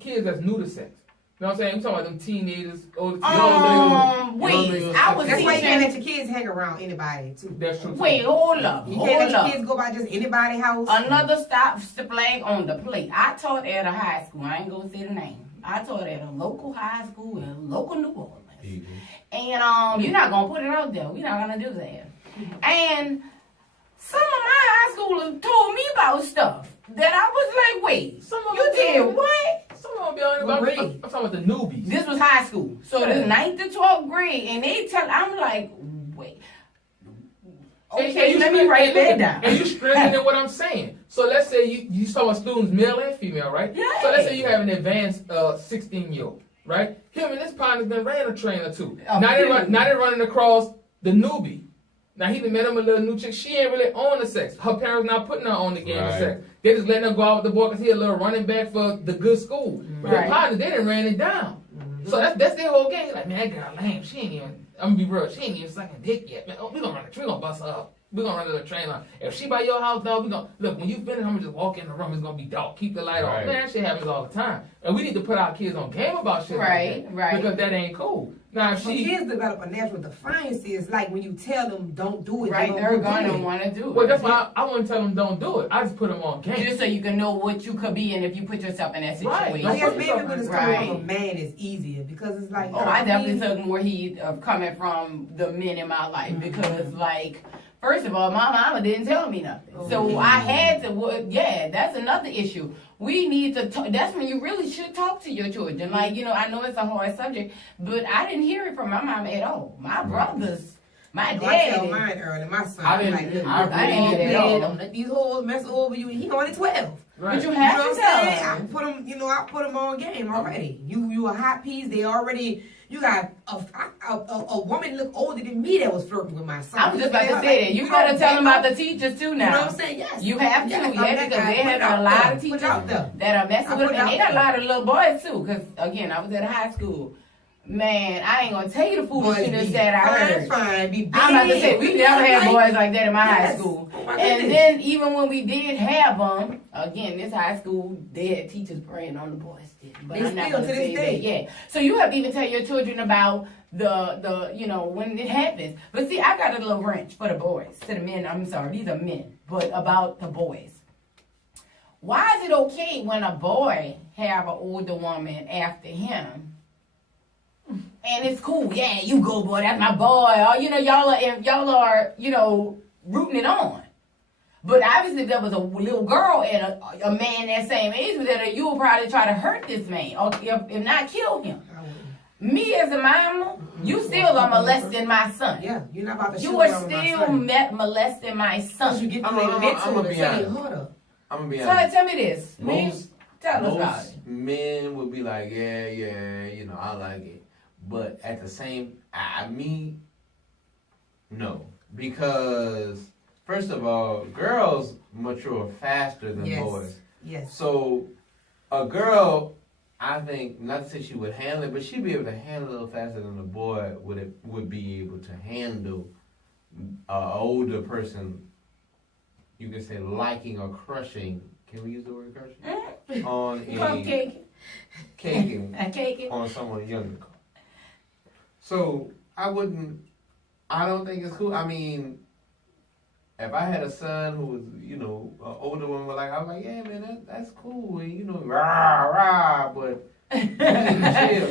kids that's new to sex. You know what I'm saying? We talking about them teenagers, older Wait, I was That's why you teaching. can't let your kids hang around anybody too. That's true. Wait, hold up, You can't let hold your up. kids go by just anybody's house. Another stop flag on the plate. I taught at a high school. I ain't gonna say the name. I taught at a local high school in local New Orleans. And you're not gonna put it out there. We're not gonna do that. And some of my high schoolers told me about stuff that I was like, wait, Some of you them did do. what? Some of them be on What grade? I'm talking about the newbies. This was high school. So this 9th to 12th grade, and I'm like, wait. Okay, let me write that down. And you strengthening what I'm saying. So let's say you saw students, male and female, right? Yeah. So let's say you have an advanced 16-year-old, right? Him and his partner's been ran a train or two. Oh, Now they period. running across the newbie. Now he done met him a little new chick. She ain't really on the sex. Her parents not putting her on the game of Right. sex. They just letting her go out with the boy because he a little running back for the good school. But Right. their partner, they done ran it down. So that's their whole game. Like, man, that girl lame. She ain't even, I'm gonna be real, she ain't even sucking dick yet. Man, we gonna bust her up. We gonna run to the train line. If she by your house, dog, we gonna, look, when you finish, I'm gonna just walk in the room, it's gonna be dark. Keep the light Right. on. Man, that shit happens all the time. And we need to put our kids on game about shit Right, like that. right. Because that ain't cool. Now, if When she, kids develop a natural defiance, is like when you tell them don't do it, Right, they they're don't gonna do it. want to do it. well, that's why I wouldn't tell them don't do it. I just put them on game. Just so you can know what you could be in if you put yourself in that Right. situation. I guess Put maybe yourself when it's in- coming from a Right. man, it's easier because it's like. Oh, I definitely mean, took more heat of coming from the men in my life because, like, first of all, my mama didn't tell me nothing. So I had to, yeah, that's another issue. We need to talk, that's when you really should talk to your children. Like, you know, I know it's a hard subject, but I didn't hear it from my mom at all. My brothers, my I dad. tell mine early. My son, I I'm didn't- like, look, I didn't don't get it at all. don't let these hoes mess over you. He only 12. Right. But you You have know to what I'm tell saying? I them. put them, I put them on game already. You a hot piece. They already. You got a woman look older than me that was flirting with my son. I was just about to say that. You gotta tell them about the teachers too now. You know what I'm saying? Yes. You have to, Yes, yeah, I'm because that guy. they Put have it out a lot there. of Put it teachers out there. that are messing I with put them. And it they got a out lot of little boys too, because again, I was at a high school. Man, I ain't gonna tell you the foolishness that I heard. Fine, be big. I'm about to say, we never had boys like that in my high Yes. school. Oh my And goodness. then even when we did have them, again, this high school, they had teachers preying on the boys. But They I'm not still gonna to this say day. that. Yeah. So you have to even tell your children about the you know, when it happens. But see, I got a little wrench for the boys. To the men, I'm sorry, these are men. But about the boys. Why is it okay when a boy have an older woman after him? And it's cool, yeah, you go, boy, that's my boy. Or, you know, y'all are, you know, rooting it on. But obviously, if there was a little girl and a man that same age with her, you would probably try to hurt this man, or if not kill him. Me as a mama, you still are molesting my son. Yeah, you're not about to shoot You are around with my still son. molesting my Because son. you get I'm to gonna admit to be it and say honest. it harder. I'm gonna be So honest. tell me this. Tell us about it. Most men would be like, yeah, you know, I like it. But at the same, no. Because, first of all, girls mature faster than Yes. boys. Yes. So, a girl, I think, not to say she would handle it, but she'd be able to handle it a little faster than a boy would be able to handle an older person, you can say, liking or crushing. Can we use the word crushing? On a Cupcake. caking A cake. on someone younger. So I don't think it's cool. I mean, if I had a son who was, you know, an older one, I was like, yeah, man, that's cool, and you know, rah rah, but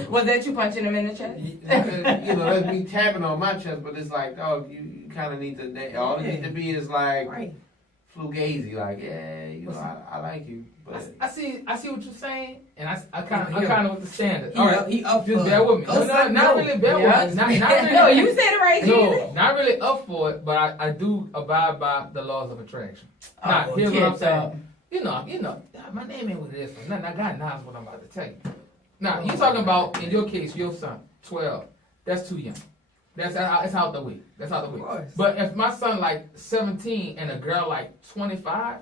Was that you punching him in the chest? you know, that's me tapping on my chest, but it's like, dog, you kind of need to. All it needs to be is like Right. flugazy, like, yeah, you know, I like you, but I see what you're saying, and I kind of with the standard. He All up- right, he up just for bear with me. it. No, not really bear Yeah. with me. Not really. No, you said it right, No, Jesus. not really up for it, but I do abide by the laws of attraction. Now, Oh, here's what I'm kids, saying. You know, my name ain't what it is. Now, God knows what I'm about to tell you. Now, you talking about, in your case, your son, 12. That's too young. That's it's out the way. That's out the way. Of course. But if my son like 17 and a girl like 25,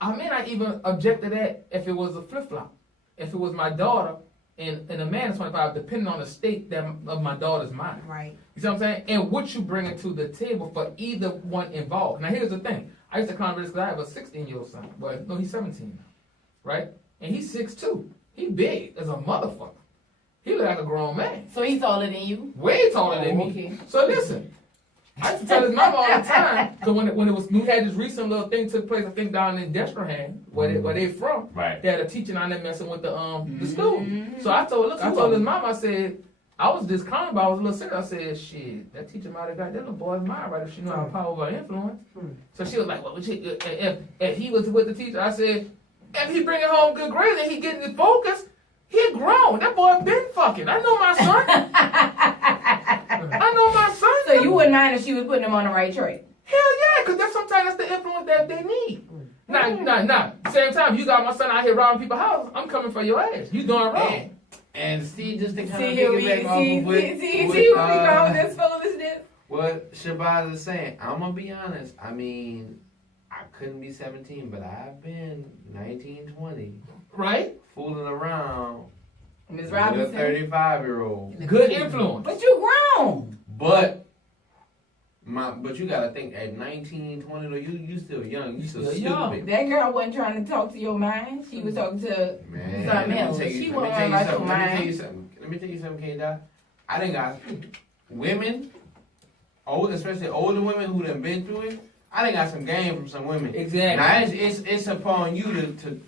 I may not even object to that if it was a flip flop. If it was my daughter and a man is 25, depending on the state of my daughter's mind. Right. You see what I'm saying? And what you bring to the table for either one involved. Now here's the thing. I used to clown this because I have a 16-year-old son. Well, no, he's 17 now, right? And he's 6'2". He big as a motherfucker. He look like a grown man. So he's taller than you? Way taller than me. Okay. So listen, I used to tell his mama all the time, because we had this recent little thing took place, I think down in Destrehan, where they from. Right. They had a teacher down there messing with the school. So I told his mama, I said, I was just clowning, but I was a little serious. I said, shit, that teacher might have got that little boy's mind right if she knew how to power over influence. So she was like, well, if he was with the teacher, I said, if he bringing home good grades and he getting his focus, he grown. That boy been fucking. I know my son. I know my son. So you wouldn't mind if she was putting him on the right track? Hell yeah, because sometimes that's the influence that they need. Nah. Same time, you got my son out here robbing people's houses, I'm coming for your ass. You doing wrong. And see, just to kind of See pick where it back off we of going with this foolishness? what Shabazz is saying. I'm gonna be honest. I mean, I couldn't be 17, but I've been 19, 20, Right? fooling around Ms. with a Robinson? 35-year-old. Good influence. But you grown. But you gotta think at 19, 20 though, you still young, you still Still stupid. young. That girl wasn't trying to talk to your mind. She was talking to Man, something else. She wasn't worried about your mind. Let me tell you something, K-Dot. I done got women, especially older women who done been through it. I done got some game from some women. Exactly. Now it's upon you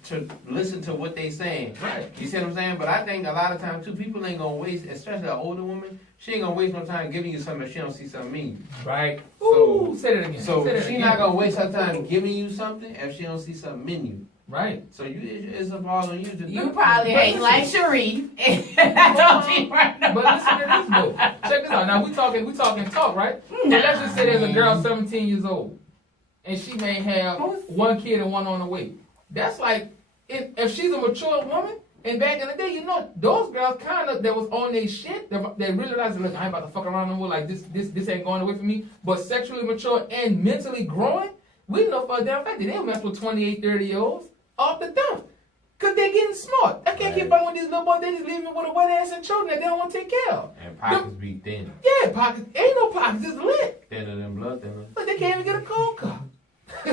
to listen to what they saying. Right. You see what I'm saying? But I think a lot of times too, people ain't gonna waste, especially an older woman. She ain't gonna waste no time giving you something if she don't see something in you. Right. So- Ooh, say that again. So Say that she again. not gonna waste her time giving you something if she don't see something in you. Right. So it's upon you to. You probably ain't like Sharif. That's all she right now. But listen to this, though. Check this out. Now we talking talk, right? But let's just say there's a girl 17 years old, and she may have one kid and one on the way. That's like if she's a mature woman. And back in the day, those girls kind of that was on their shit. They realized, look, I ain't about to fuck around no more. Like this ain't going away from me. But sexually mature and mentally growing, we know for a damn fact that they mess with 28, 30-year-olds off the dump. Because they're getting smart. I can't keep fucking with these little boys. They just leave me with a wet ass and children that they don't want to take care of. And pockets be thin. Yeah, pockets. Ain't no pockets. It's lit. Thinner than blood thinner. But they can't even get a cold cup. They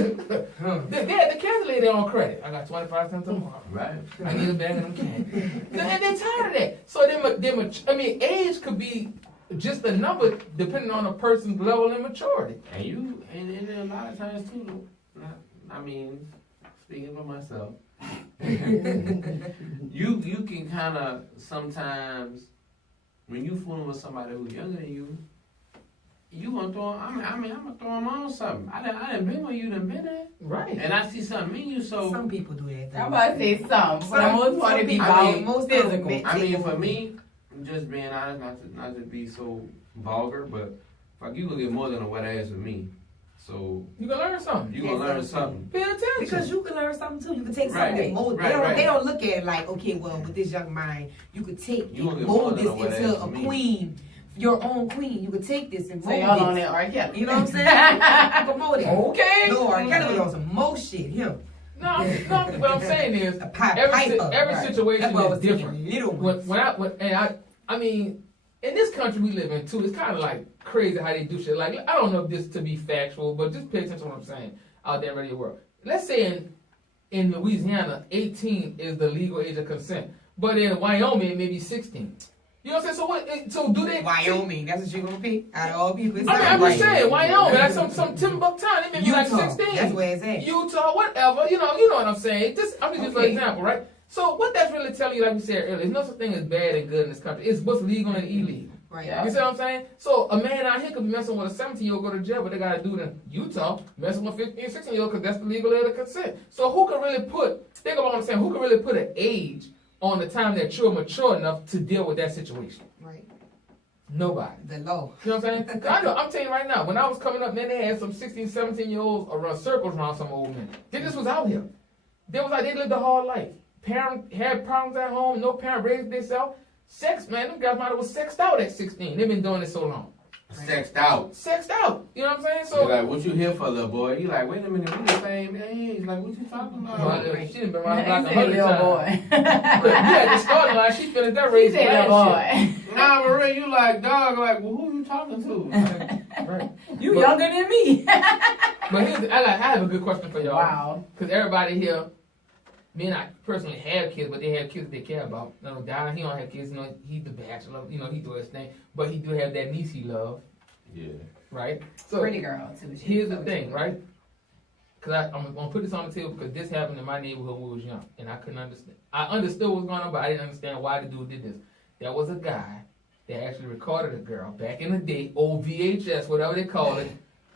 had the candy lady on credit. I got 25 cents tomorrow. Right. I need a bag of them candy. And they're tired of that. So age could be just a number depending on a person's level of maturity. And a lot of times too, speaking for myself, you can kind of sometimes when you fooling with somebody who's younger than you gonna throw. I'm gonna throw them on something. I done been where you done been at. Right. And I see something in you, so Some people do that. I'm about to say some. For the most part, it be most physical. for me, just being honest, not to be so vulgar, but fuck, you gonna get more than a wet ass with me. So You can learn something. you gonna learn something. Pay attention. Because you can learn something too. You can take Right. something and mold it. Right. They don't look at it like, okay, well, with this young mind, you could take You and gonna get more mold than this a wet ass into a from me. queen, your own queen. You could take this and So mold y'all on it. that R. Kelly. You know what I'm saying? You can mold it. Okay. No, R. Kelly was on some more shit. Him. No, what I'm saying is A pipe. every Right. situation That's why I is was thinking different. little ones. I mean, in this country we live in too, it's kind of like crazy how they do shit. Like, I don't know if this to be factual, but just pay attention to what I'm saying out there in the radio world. Let's say in Louisiana, 18 is the legal age of consent, but in Wyoming it may be 16. You know what I'm saying? So do they? Wyoming, that's what you're gonna pick out of all people. It's I'm not just saying, Wyoming, that's some Timbuktu town. It may be like Utah, 16. that's where it's at. Utah, whatever. You know what I'm saying. I'm just for example, right? So what that's really telling you, like we said earlier, there's no such thing as bad and good in this country. It's what's legal and illegal. Right. Yeah. You see what I'm saying? So a man out here could be messing with a 17-year-old, go to jail, but they gotta do it in Utah, messing with 15, 16-year-old, because that's the legal age of consent. So who can really think about what I'm saying, who can really put an age on the time that you're mature enough to deal with that situation? Right. Nobody. The law. You know what I'm saying? 'Cause I know, I'm telling you right now, when I was coming up, man, they had some 16, 17-year-olds run circles around some old men. They just was out here. They lived a hard life. Parent had problems at home, no parent raised themselves. Sex, man, them guys might have was sexed out at 16. They've been doing it so long. Sexed out. Sexed out. You know what I'm saying? So So like, what you here for, little boy? You like, wait a minute, we the same age. Like, what you talking about? she done been around the block He said 100 little times. boy. Look, you at the starting line, she feeling that He raised said little boy. Nah, Maria, you like, dog, like, well, who you talking to? Right. You But- younger than me. But here's, I have a good question for y'all. Wow. Because everybody here, me and I personally have kids, but they have kids they care about. No, Don, he don't have kids. You know, he's the bachelor. You know, he do his thing. But he do have that niece he love, Yeah. right? So Pretty girl, too. She's here's the so thing, cute. right? Because I'm going to put this on the table because this happened in my neighborhood when we was young. And I couldn't understand. I understood what was going on, but I didn't understand why the dude did this. There was a guy that actually recorded a girl back in the day, old VHS, whatever they call it,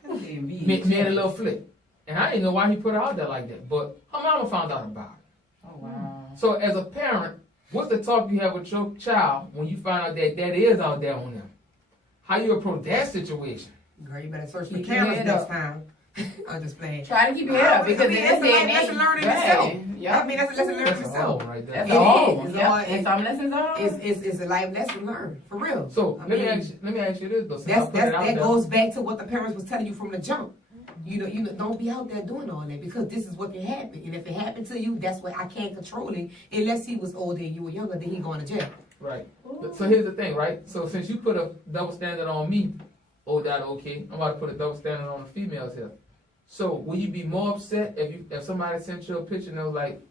made a little flip. And I didn't know why he put it out there like that. But her mama found out about it. Oh, wow. So as a parent, what's the talk you have with your child when you find out that daddy is out there on them? How you approach that situation? Girl, you better search the Keep your cameras head next up. time. I'm just playing. Try to keep your head up because I mean, in that's this a day and lesson age, learned in right. itself. Yep. I mean, that's a lesson learned in That's a itself. right there. That's It all. is. Yep. And- And some lessons are. It's a life lesson learned, for real. So I let me mean, ask you this though. Since I put it out that there, goes back to what the parents was telling you from the jump. You know, don't be out there doing all that because this is what can happen. And if it happened to you, that's what I can't control it. Unless he was older and you were younger, then he going to jail. right. So here's the thing, right? So since you put a double standard on me, O.Okaye, I'm about to put a double standard on the females here. So will you be more upset if somebody sent you a picture and they was like,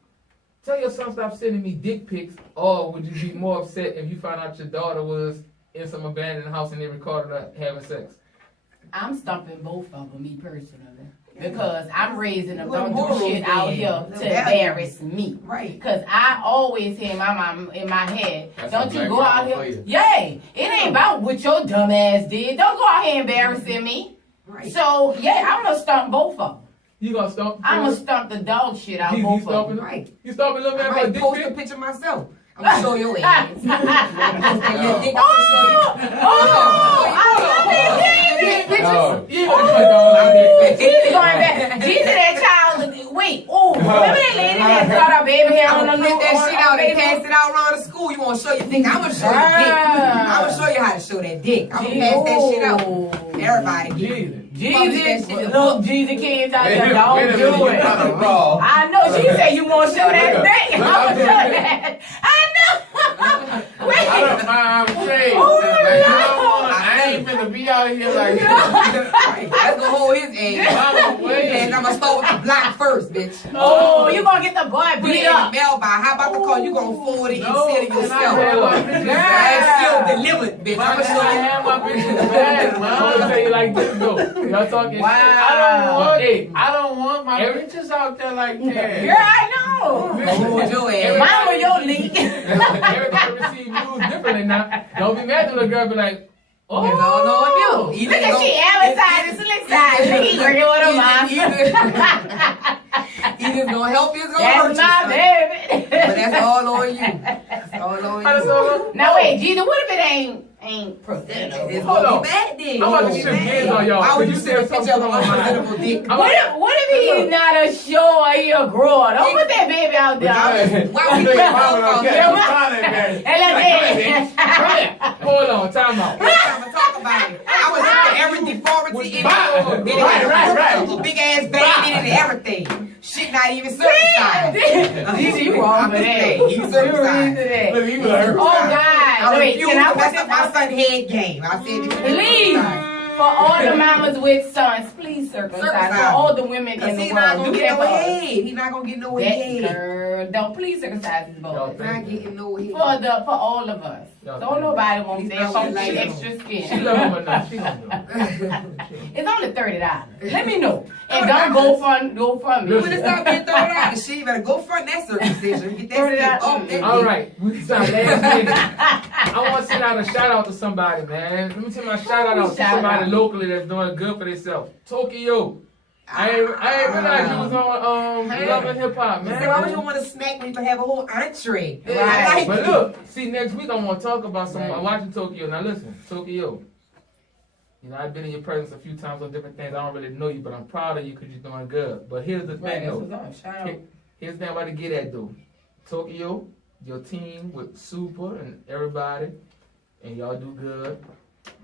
tell your son stop sending me dick pics, or would you be more upset if you found out your daughter was in some abandoned house and they recorded her having sex? I'm stumping both of them, me personally. Because I'm raising them, What don't morals do shit out then? here The to values. embarrass me. Right. Because I always hear my mom in my head, That's don't a you black go out mama here. for you. Yay! It ain't about what your dumb ass did. Don't go out here embarrassing me. Right. So, yeah, I'm going to stump both of them. You gonna stomp? I'm going to stump the dog shit out You both of stomping them. them? Right. You stomping little I man for a might dick post a pic? picture myself. I'm going to show your ass. I'm going to post that little dick. I'm going to show you. Oh. Jesus going back. Jesus, that child. Wait. Oh, remember that lady that brought her baby hair on I'm the gonna print that shit out and Facebook? pass it out around the school. You wanna show your dick? I'm gonna show you dick. I'm gonna show you how to show that dick. I'm gonna pass that shit out. Everybody get Jesus. Publish that Jesus, shit. look, Jesus kids out there, Wait a don't minute, do you it. kinda raw. I know, she said you want to show that thing. I'm going to show that. I know. Wait. I don't mind, I'm saying. Oh, Like, no. I ain't finna be out here like this. Right. That's gonna hold his age. Mama, wait. And I'm gonna start with the block first, bitch. Oh, you going to get the boy Put it beat in the up. mailbox. How about the call? You gonna forward it and No, send it and yourself. I had my pictures And still bad. delivered, bitch. I I'm gonna show you. had my pictures bad, I'm gonna man. tell you like this though. Y'all talking Wow. shit. I don't want my Every- pictures out there like that. Girl, I know. Hold your ass. Mine was your link. Everybody receive news differently now. Don't be mad when the girl be like, oh, It's all on you. Look at she outside and slick side. She working with her mom. Either it's gonna help you, it's gonna hurt That's you. my son. baby. But that's all on you. That's all on how does you. that Now wait, Jesus, what if it ain't It's presentable? Hold gonna on. be bad then. I'm about to It's shoot gonna be hands bad. on y'all. Why would When you you send a said picture of an something unpresentable dick? What if he's not a show or he a grower? Don't put that baby out there. Why would you put a phone call? And Hold on, time out. Next time I talk about it, I would look at every deformity in it. Right. A big ass vein in it and everything. Shit not even circumcised. Jesus, you wrong for that. He's You circumcised. reason He's that. circumcised. Oh God! I Wait, refuse can I to put mess this up my out? son's head game. I said this is Please, circumcised. for all the mamas with sons, please circumcise. For Circumcise. all the women in Cause the he's not world, gonna do get that no for us. head. He's not gonna get no That head. girl, don't please circumcise his boy. Y'all He's not getting no head. For all of us. Y'all Don't nobody want He's that not funky like him. extra She skin. love him enough. She gonna do it. It's only $30. Let me know. And don't go fund me. When it start being thrown out, the shit, you better go front that circumcision. Get that skin off that All dick. right, we start last minute. I want to send out a shout out to somebody, man. Let me send my shout out to Shout somebody out. locally that's doing good for themselves. Tokyo. I ain't realized you was on Love and Hip Hop, man. So why would you want to snack when you can have a whole entree? Right. I like But it. look, see, next week I want to talk about someone. Right. I'm watching Tokyo. Now listen, Tokyo. You know, I've been in your presence a few times on different things. I don't really know you, but I'm proud of you because you're doing good. But here's the Right, thing, that's though. what's up. Shout out. Here's the thing I want to get at, though. Tokyo, your team with Super and everybody, and y'all do good.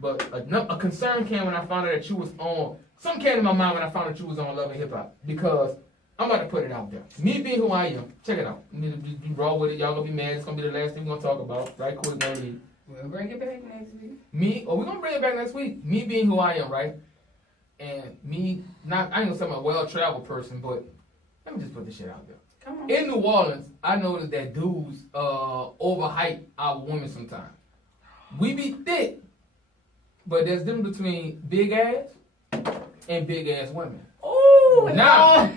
But a concern came when I found out that you was on. Something came to my mind when I found out you was on Love and Hip Hop because I'm about to put it out there. Me being who I am, check it out. You be raw with it. Y'all gonna be mad. It's gonna be the last thing we're gonna talk about. Right? Quick, gonna leave. We'll bring it back next week. We're gonna bring it back next week. Me being who I am, right? And me, I ain't gonna say I'm a well-traveled person, but let me just put this shit out there. Come on. In New Orleans, I noticed that dudes overhype our women sometimes. We be thick, but there's difference between big ass and big ass women. Ooh, Now,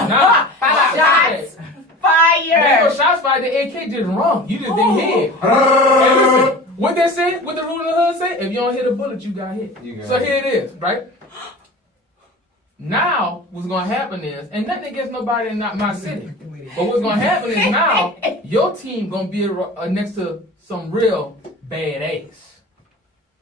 shots fired. Shots fired. The AK just wrong. You just didn't hit. Hey, listen, what they say? What the rule in the hood say? If you don't hit a bullet, you got hit. So here it is, right? Now, what's gonna happen is, and nothing against nobody in not my city, but what's gonna happen is now your team gonna be next to some real bad ass.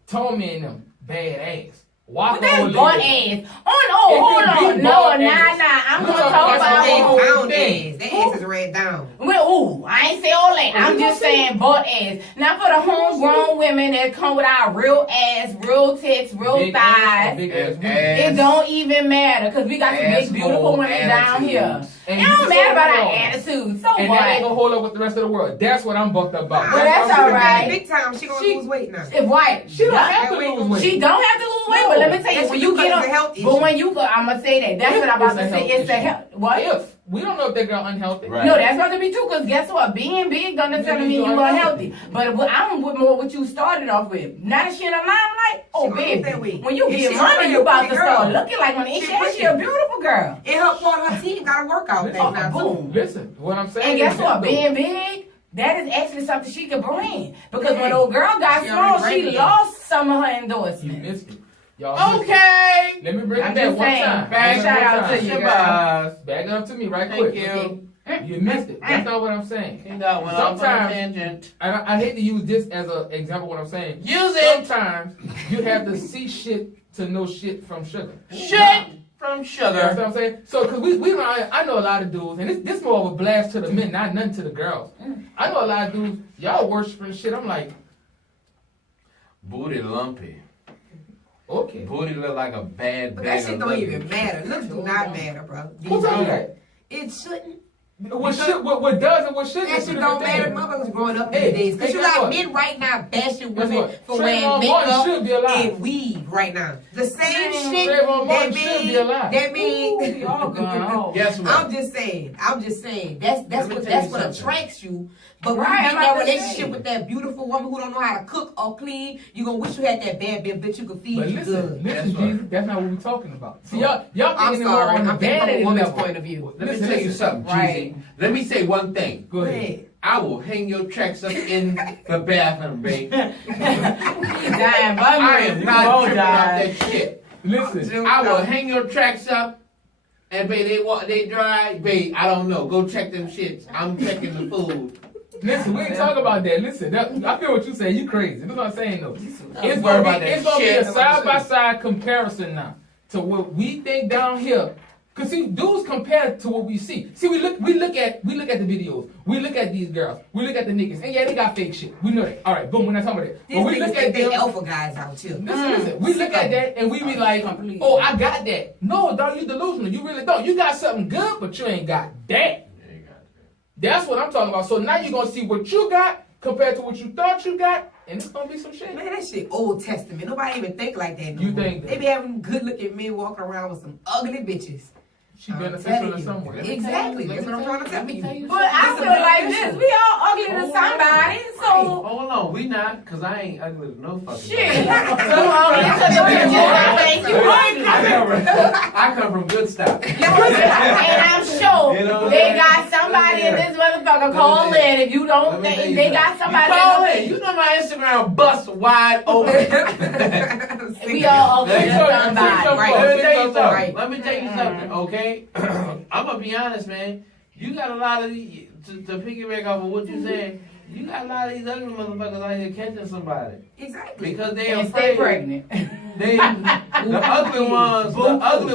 Tommy and them bad ass. But that's butt ass. Hold on. No, nah. I'm gonna talk about down ass. That ass is red down. Well, I ain't say all that. I'm just saying butt ass. Now for the homegrown women that come with our real ass, real tits, real big thighs, it don't even matter because we got some big beautiful women down here. And it don't matter about our attitude. So and what? that ain't gonna hold up with the rest of the world. That's what I'm bucked up about. Well, that's all right. Big time. She gonna lose weight now. If white, She don't have to lose weight. She don't have to lose weight, but let me tell you, when you get on, but when you go, I'm gonna say that. That's what I'm about to say. It's a health. What? If we don't know if that girl unhealthy. Right. No, that's not to be true. Because guess what? Being big doesn't necessarily mean you unhealthy. But I'm with more what you started off with. Now that she in the limelight, oh baby, when you get money, you about to start looking like money. She a beautiful girl. And her part of her team got to work out things now too. Boom. Listen, what I'm saying. And guess is what? this, Being big. That is actually something she could bring. Because when old girl got small, she lost some of her You endorsements. missed it. Y'all Okay. Let me bring I'm it back just one saying. time. Shout out to you, girl. Shabazz. Back it up to me right Thank quick. you. You missed it. That's not what I'm saying. You got one off on a Sometimes, tangent. I hate to use this as an example of what I'm saying. Use it. Sometimes you have to see shit to know shit from sugar. Shit from You know sugar. what I'm saying? So, because I know a lot of dudes, and this more of a blast to the men, not nothing to the girls. I know a lot of dudes, y'all worshiping shit. I'm like, Booty lumpy. okay. Booty look like a bad But bag that shit of don't luggage. even matter. Looks do not matter, bro. Who told you that? It shouldn't. What does and what shouldn't? That shit don't matter. Motherfuckers growing up these Hey, days. Because hey, you guess got what? men right now bashing Guess women what? for Trayvon wearing Martin should be makeup alive. and weave right now. The same Trayvon shit Martin should be alive. that mean Y'all going home. Guess what? I'm just saying. That's Let me what tell you what something. attracts you. But when Right, you get I'm in that about to relationship say. with that beautiful woman who don't know how to cook or clean, you gonna wish you had that bad bitch you could feed But you good. listen, Jesus, that's not what we're talking about. See, y'all I'm thinking more sorry. on the I'm thinking from a vanity woman's level. point of view. Let me Listen, tell you listen. something, Right. Jeezy. Let me say one thing. Go ahead. I will hang your tracks up in the bathroom, babe. Damn, I am not tripping off that shit. Listen, I will hang your tracks up, and babe, they dry. Babe, I don't know. Go check them shits. I'm checking the food. listen, we ain't talking about that. Listen, I feel what you saying. You crazy. That's what I'm saying, though. It's worried gonna about be, that it's gonna be shit. a side-by-side comparison now to what we think down here. Cause see, dudes compare to what we see. See, we look at the videos. We look at these girls. We look at the niggas, and yeah, they got fake shit. We know that. All right, boom. We're not talking about that. These But we niggas look think at they them. alpha guys out here. Listen. We look at that and we be like, Completely. oh, I got that. No, dog, you delusional. You really don't. You got something good, but you ain't got that. That's what I'm talking about. So now you're gonna see what you got compared to what you thought you got, and it's gonna be some shit. Man, that shit Old Testament. Nobody even think like that no You more. think that? They be having good looking men walking around with some ugly bitches. She I'm beneficial telling in you. some way. Exactly. Let That's me what I'm tell trying to tell you. But I feel like this. We all ugly to somebody. So Hold on, we not, cause I ain't ugly to no fucking shit. body. So I think you ugly. I come from good stuff. And I'm sure You know, they got somebody in this motherfucker call in. If you don't think they got somebody, Call in. You know my Instagram bust wide open. we all ugly to somebody. Right. Let me tell you Right. something. Let me tell you something, okay? I'm gonna be honest, man. You got a lot of these, to piggyback off of what you saying, you got a lot of these ugly motherfuckers out here catching somebody. Exactly. Because they And afraid. stay pregnant. The ugly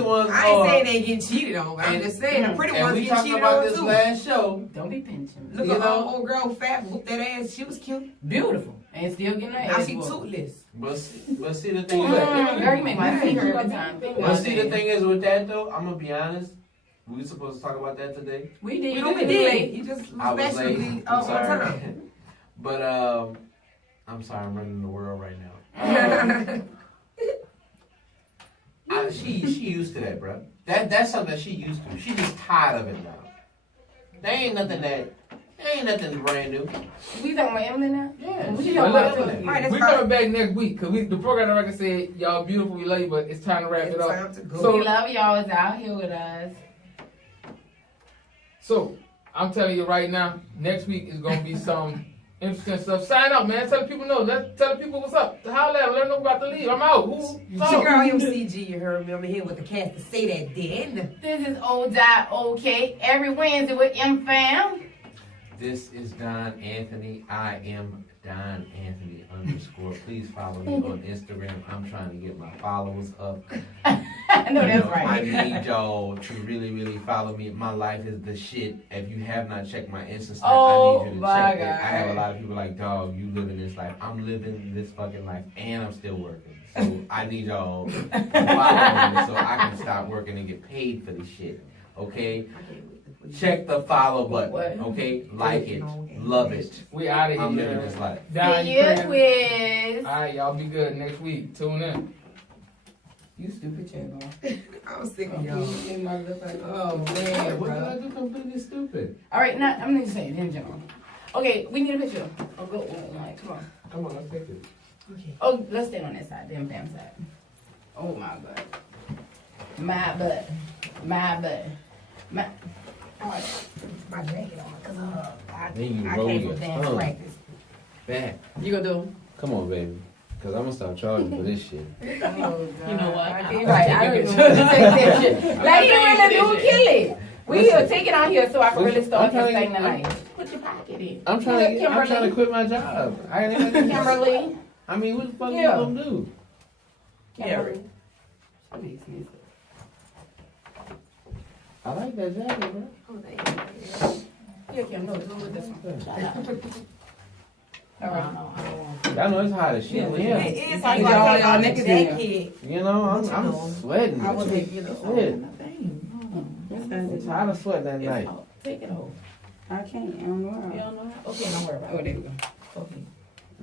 ones, I ain't saying they getting cheated on, but I'm just saying the pretty and ones we getting talked cheated about on this too. last show. Don't be pinching. Look You at know? old girl fat, whoop that ass. She was cute. Beautiful. And still getting her Now ass she whooped. toothless. But see the thing is, Girl, you make my finger every time. but see the thing is with that though, I'm gonna be honest. We were supposed to talk about that today. We did. We did. You just I was late. especially I'm on sorry. time. But I'm sorry, I'm running the world right now. She used to that, bro. That's something that she used to. She just tired of it now. There ain't nothing brand new. We talking about Emily now? Yeah. We she talking about Emily. Emily. Alright, We coming back next week because the program director said y'all beautiful, we love you, but it's time to wrap it up. Time to go. So- We love y'all. It's out here with us. So I'm telling you right now, next week is gonna be some interesting stuff. Sign up, man. Tell the people know. Tell the people what's up. Holler at them. Let them know about the leave. I'm out. It's your girl MCG, you heard me. I'm here with the cast to say that then. This is O.Okaye. Every Wednesday with M Fam. This is Don Anthony. I am Don Anthony _ Please follow me on Instagram. I'm trying to get my followers up. I know that's I right. need y'all to really, really follow me. My life is the shit. If you have not checked my Insta, Oh, I need you to my check it. I have a God. lot of people like, dog, you living this life. I'm living this fucking life, and I'm still working. So I need y'all to follow me so I can stop working and get paid for this shit. Okay? Check the follow button. Okay? Like it. Love it. We out of here. I'm living this life. Don, See you you, crazy? quiz. All right, y'all be good next week. Tune in. You stupid channel. I'm sick of y'all. Oh, What man, did bro. I do completely stupid? All right, now I'm gonna say it in general. Okay, we need a picture. Oh, go like, come on. Come on, let's take it. Okay. Oh, let's stay on that side, the M Fam side. Oh my butt. My butt. My butt. My. Oh, My jacket on, cause Then you I roll came your from dance tongue. practice. Back. you gonna do? Come on, baby. Cause I'm gonna start charging for this shit. Oh, God. You know what? I can't, right, I don't even want to take that shit. Like, you really do kill it. We here, take it on here so I can really start this thing tonight. Put your pocket in. I'm trying to quit my job. Kimberly. I mean, what the fuck Yeah. you gonna do? Kimberly. I like that jacket, bro. Oh, thank you. Yeah, Kim, no, go with this one. All right. I know it's hot as shit in here. It is Like like y'all y'all niggas in jacket. You know, What you I'm know? sweating. I was Shit. It's hot as sweat that night. Take it off. I can't. I don't know. Okay, don't worry about it. Oh, there we go. Okay.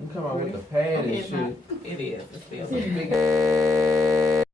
You come out with the pad and It's not- shit. It is. It's still.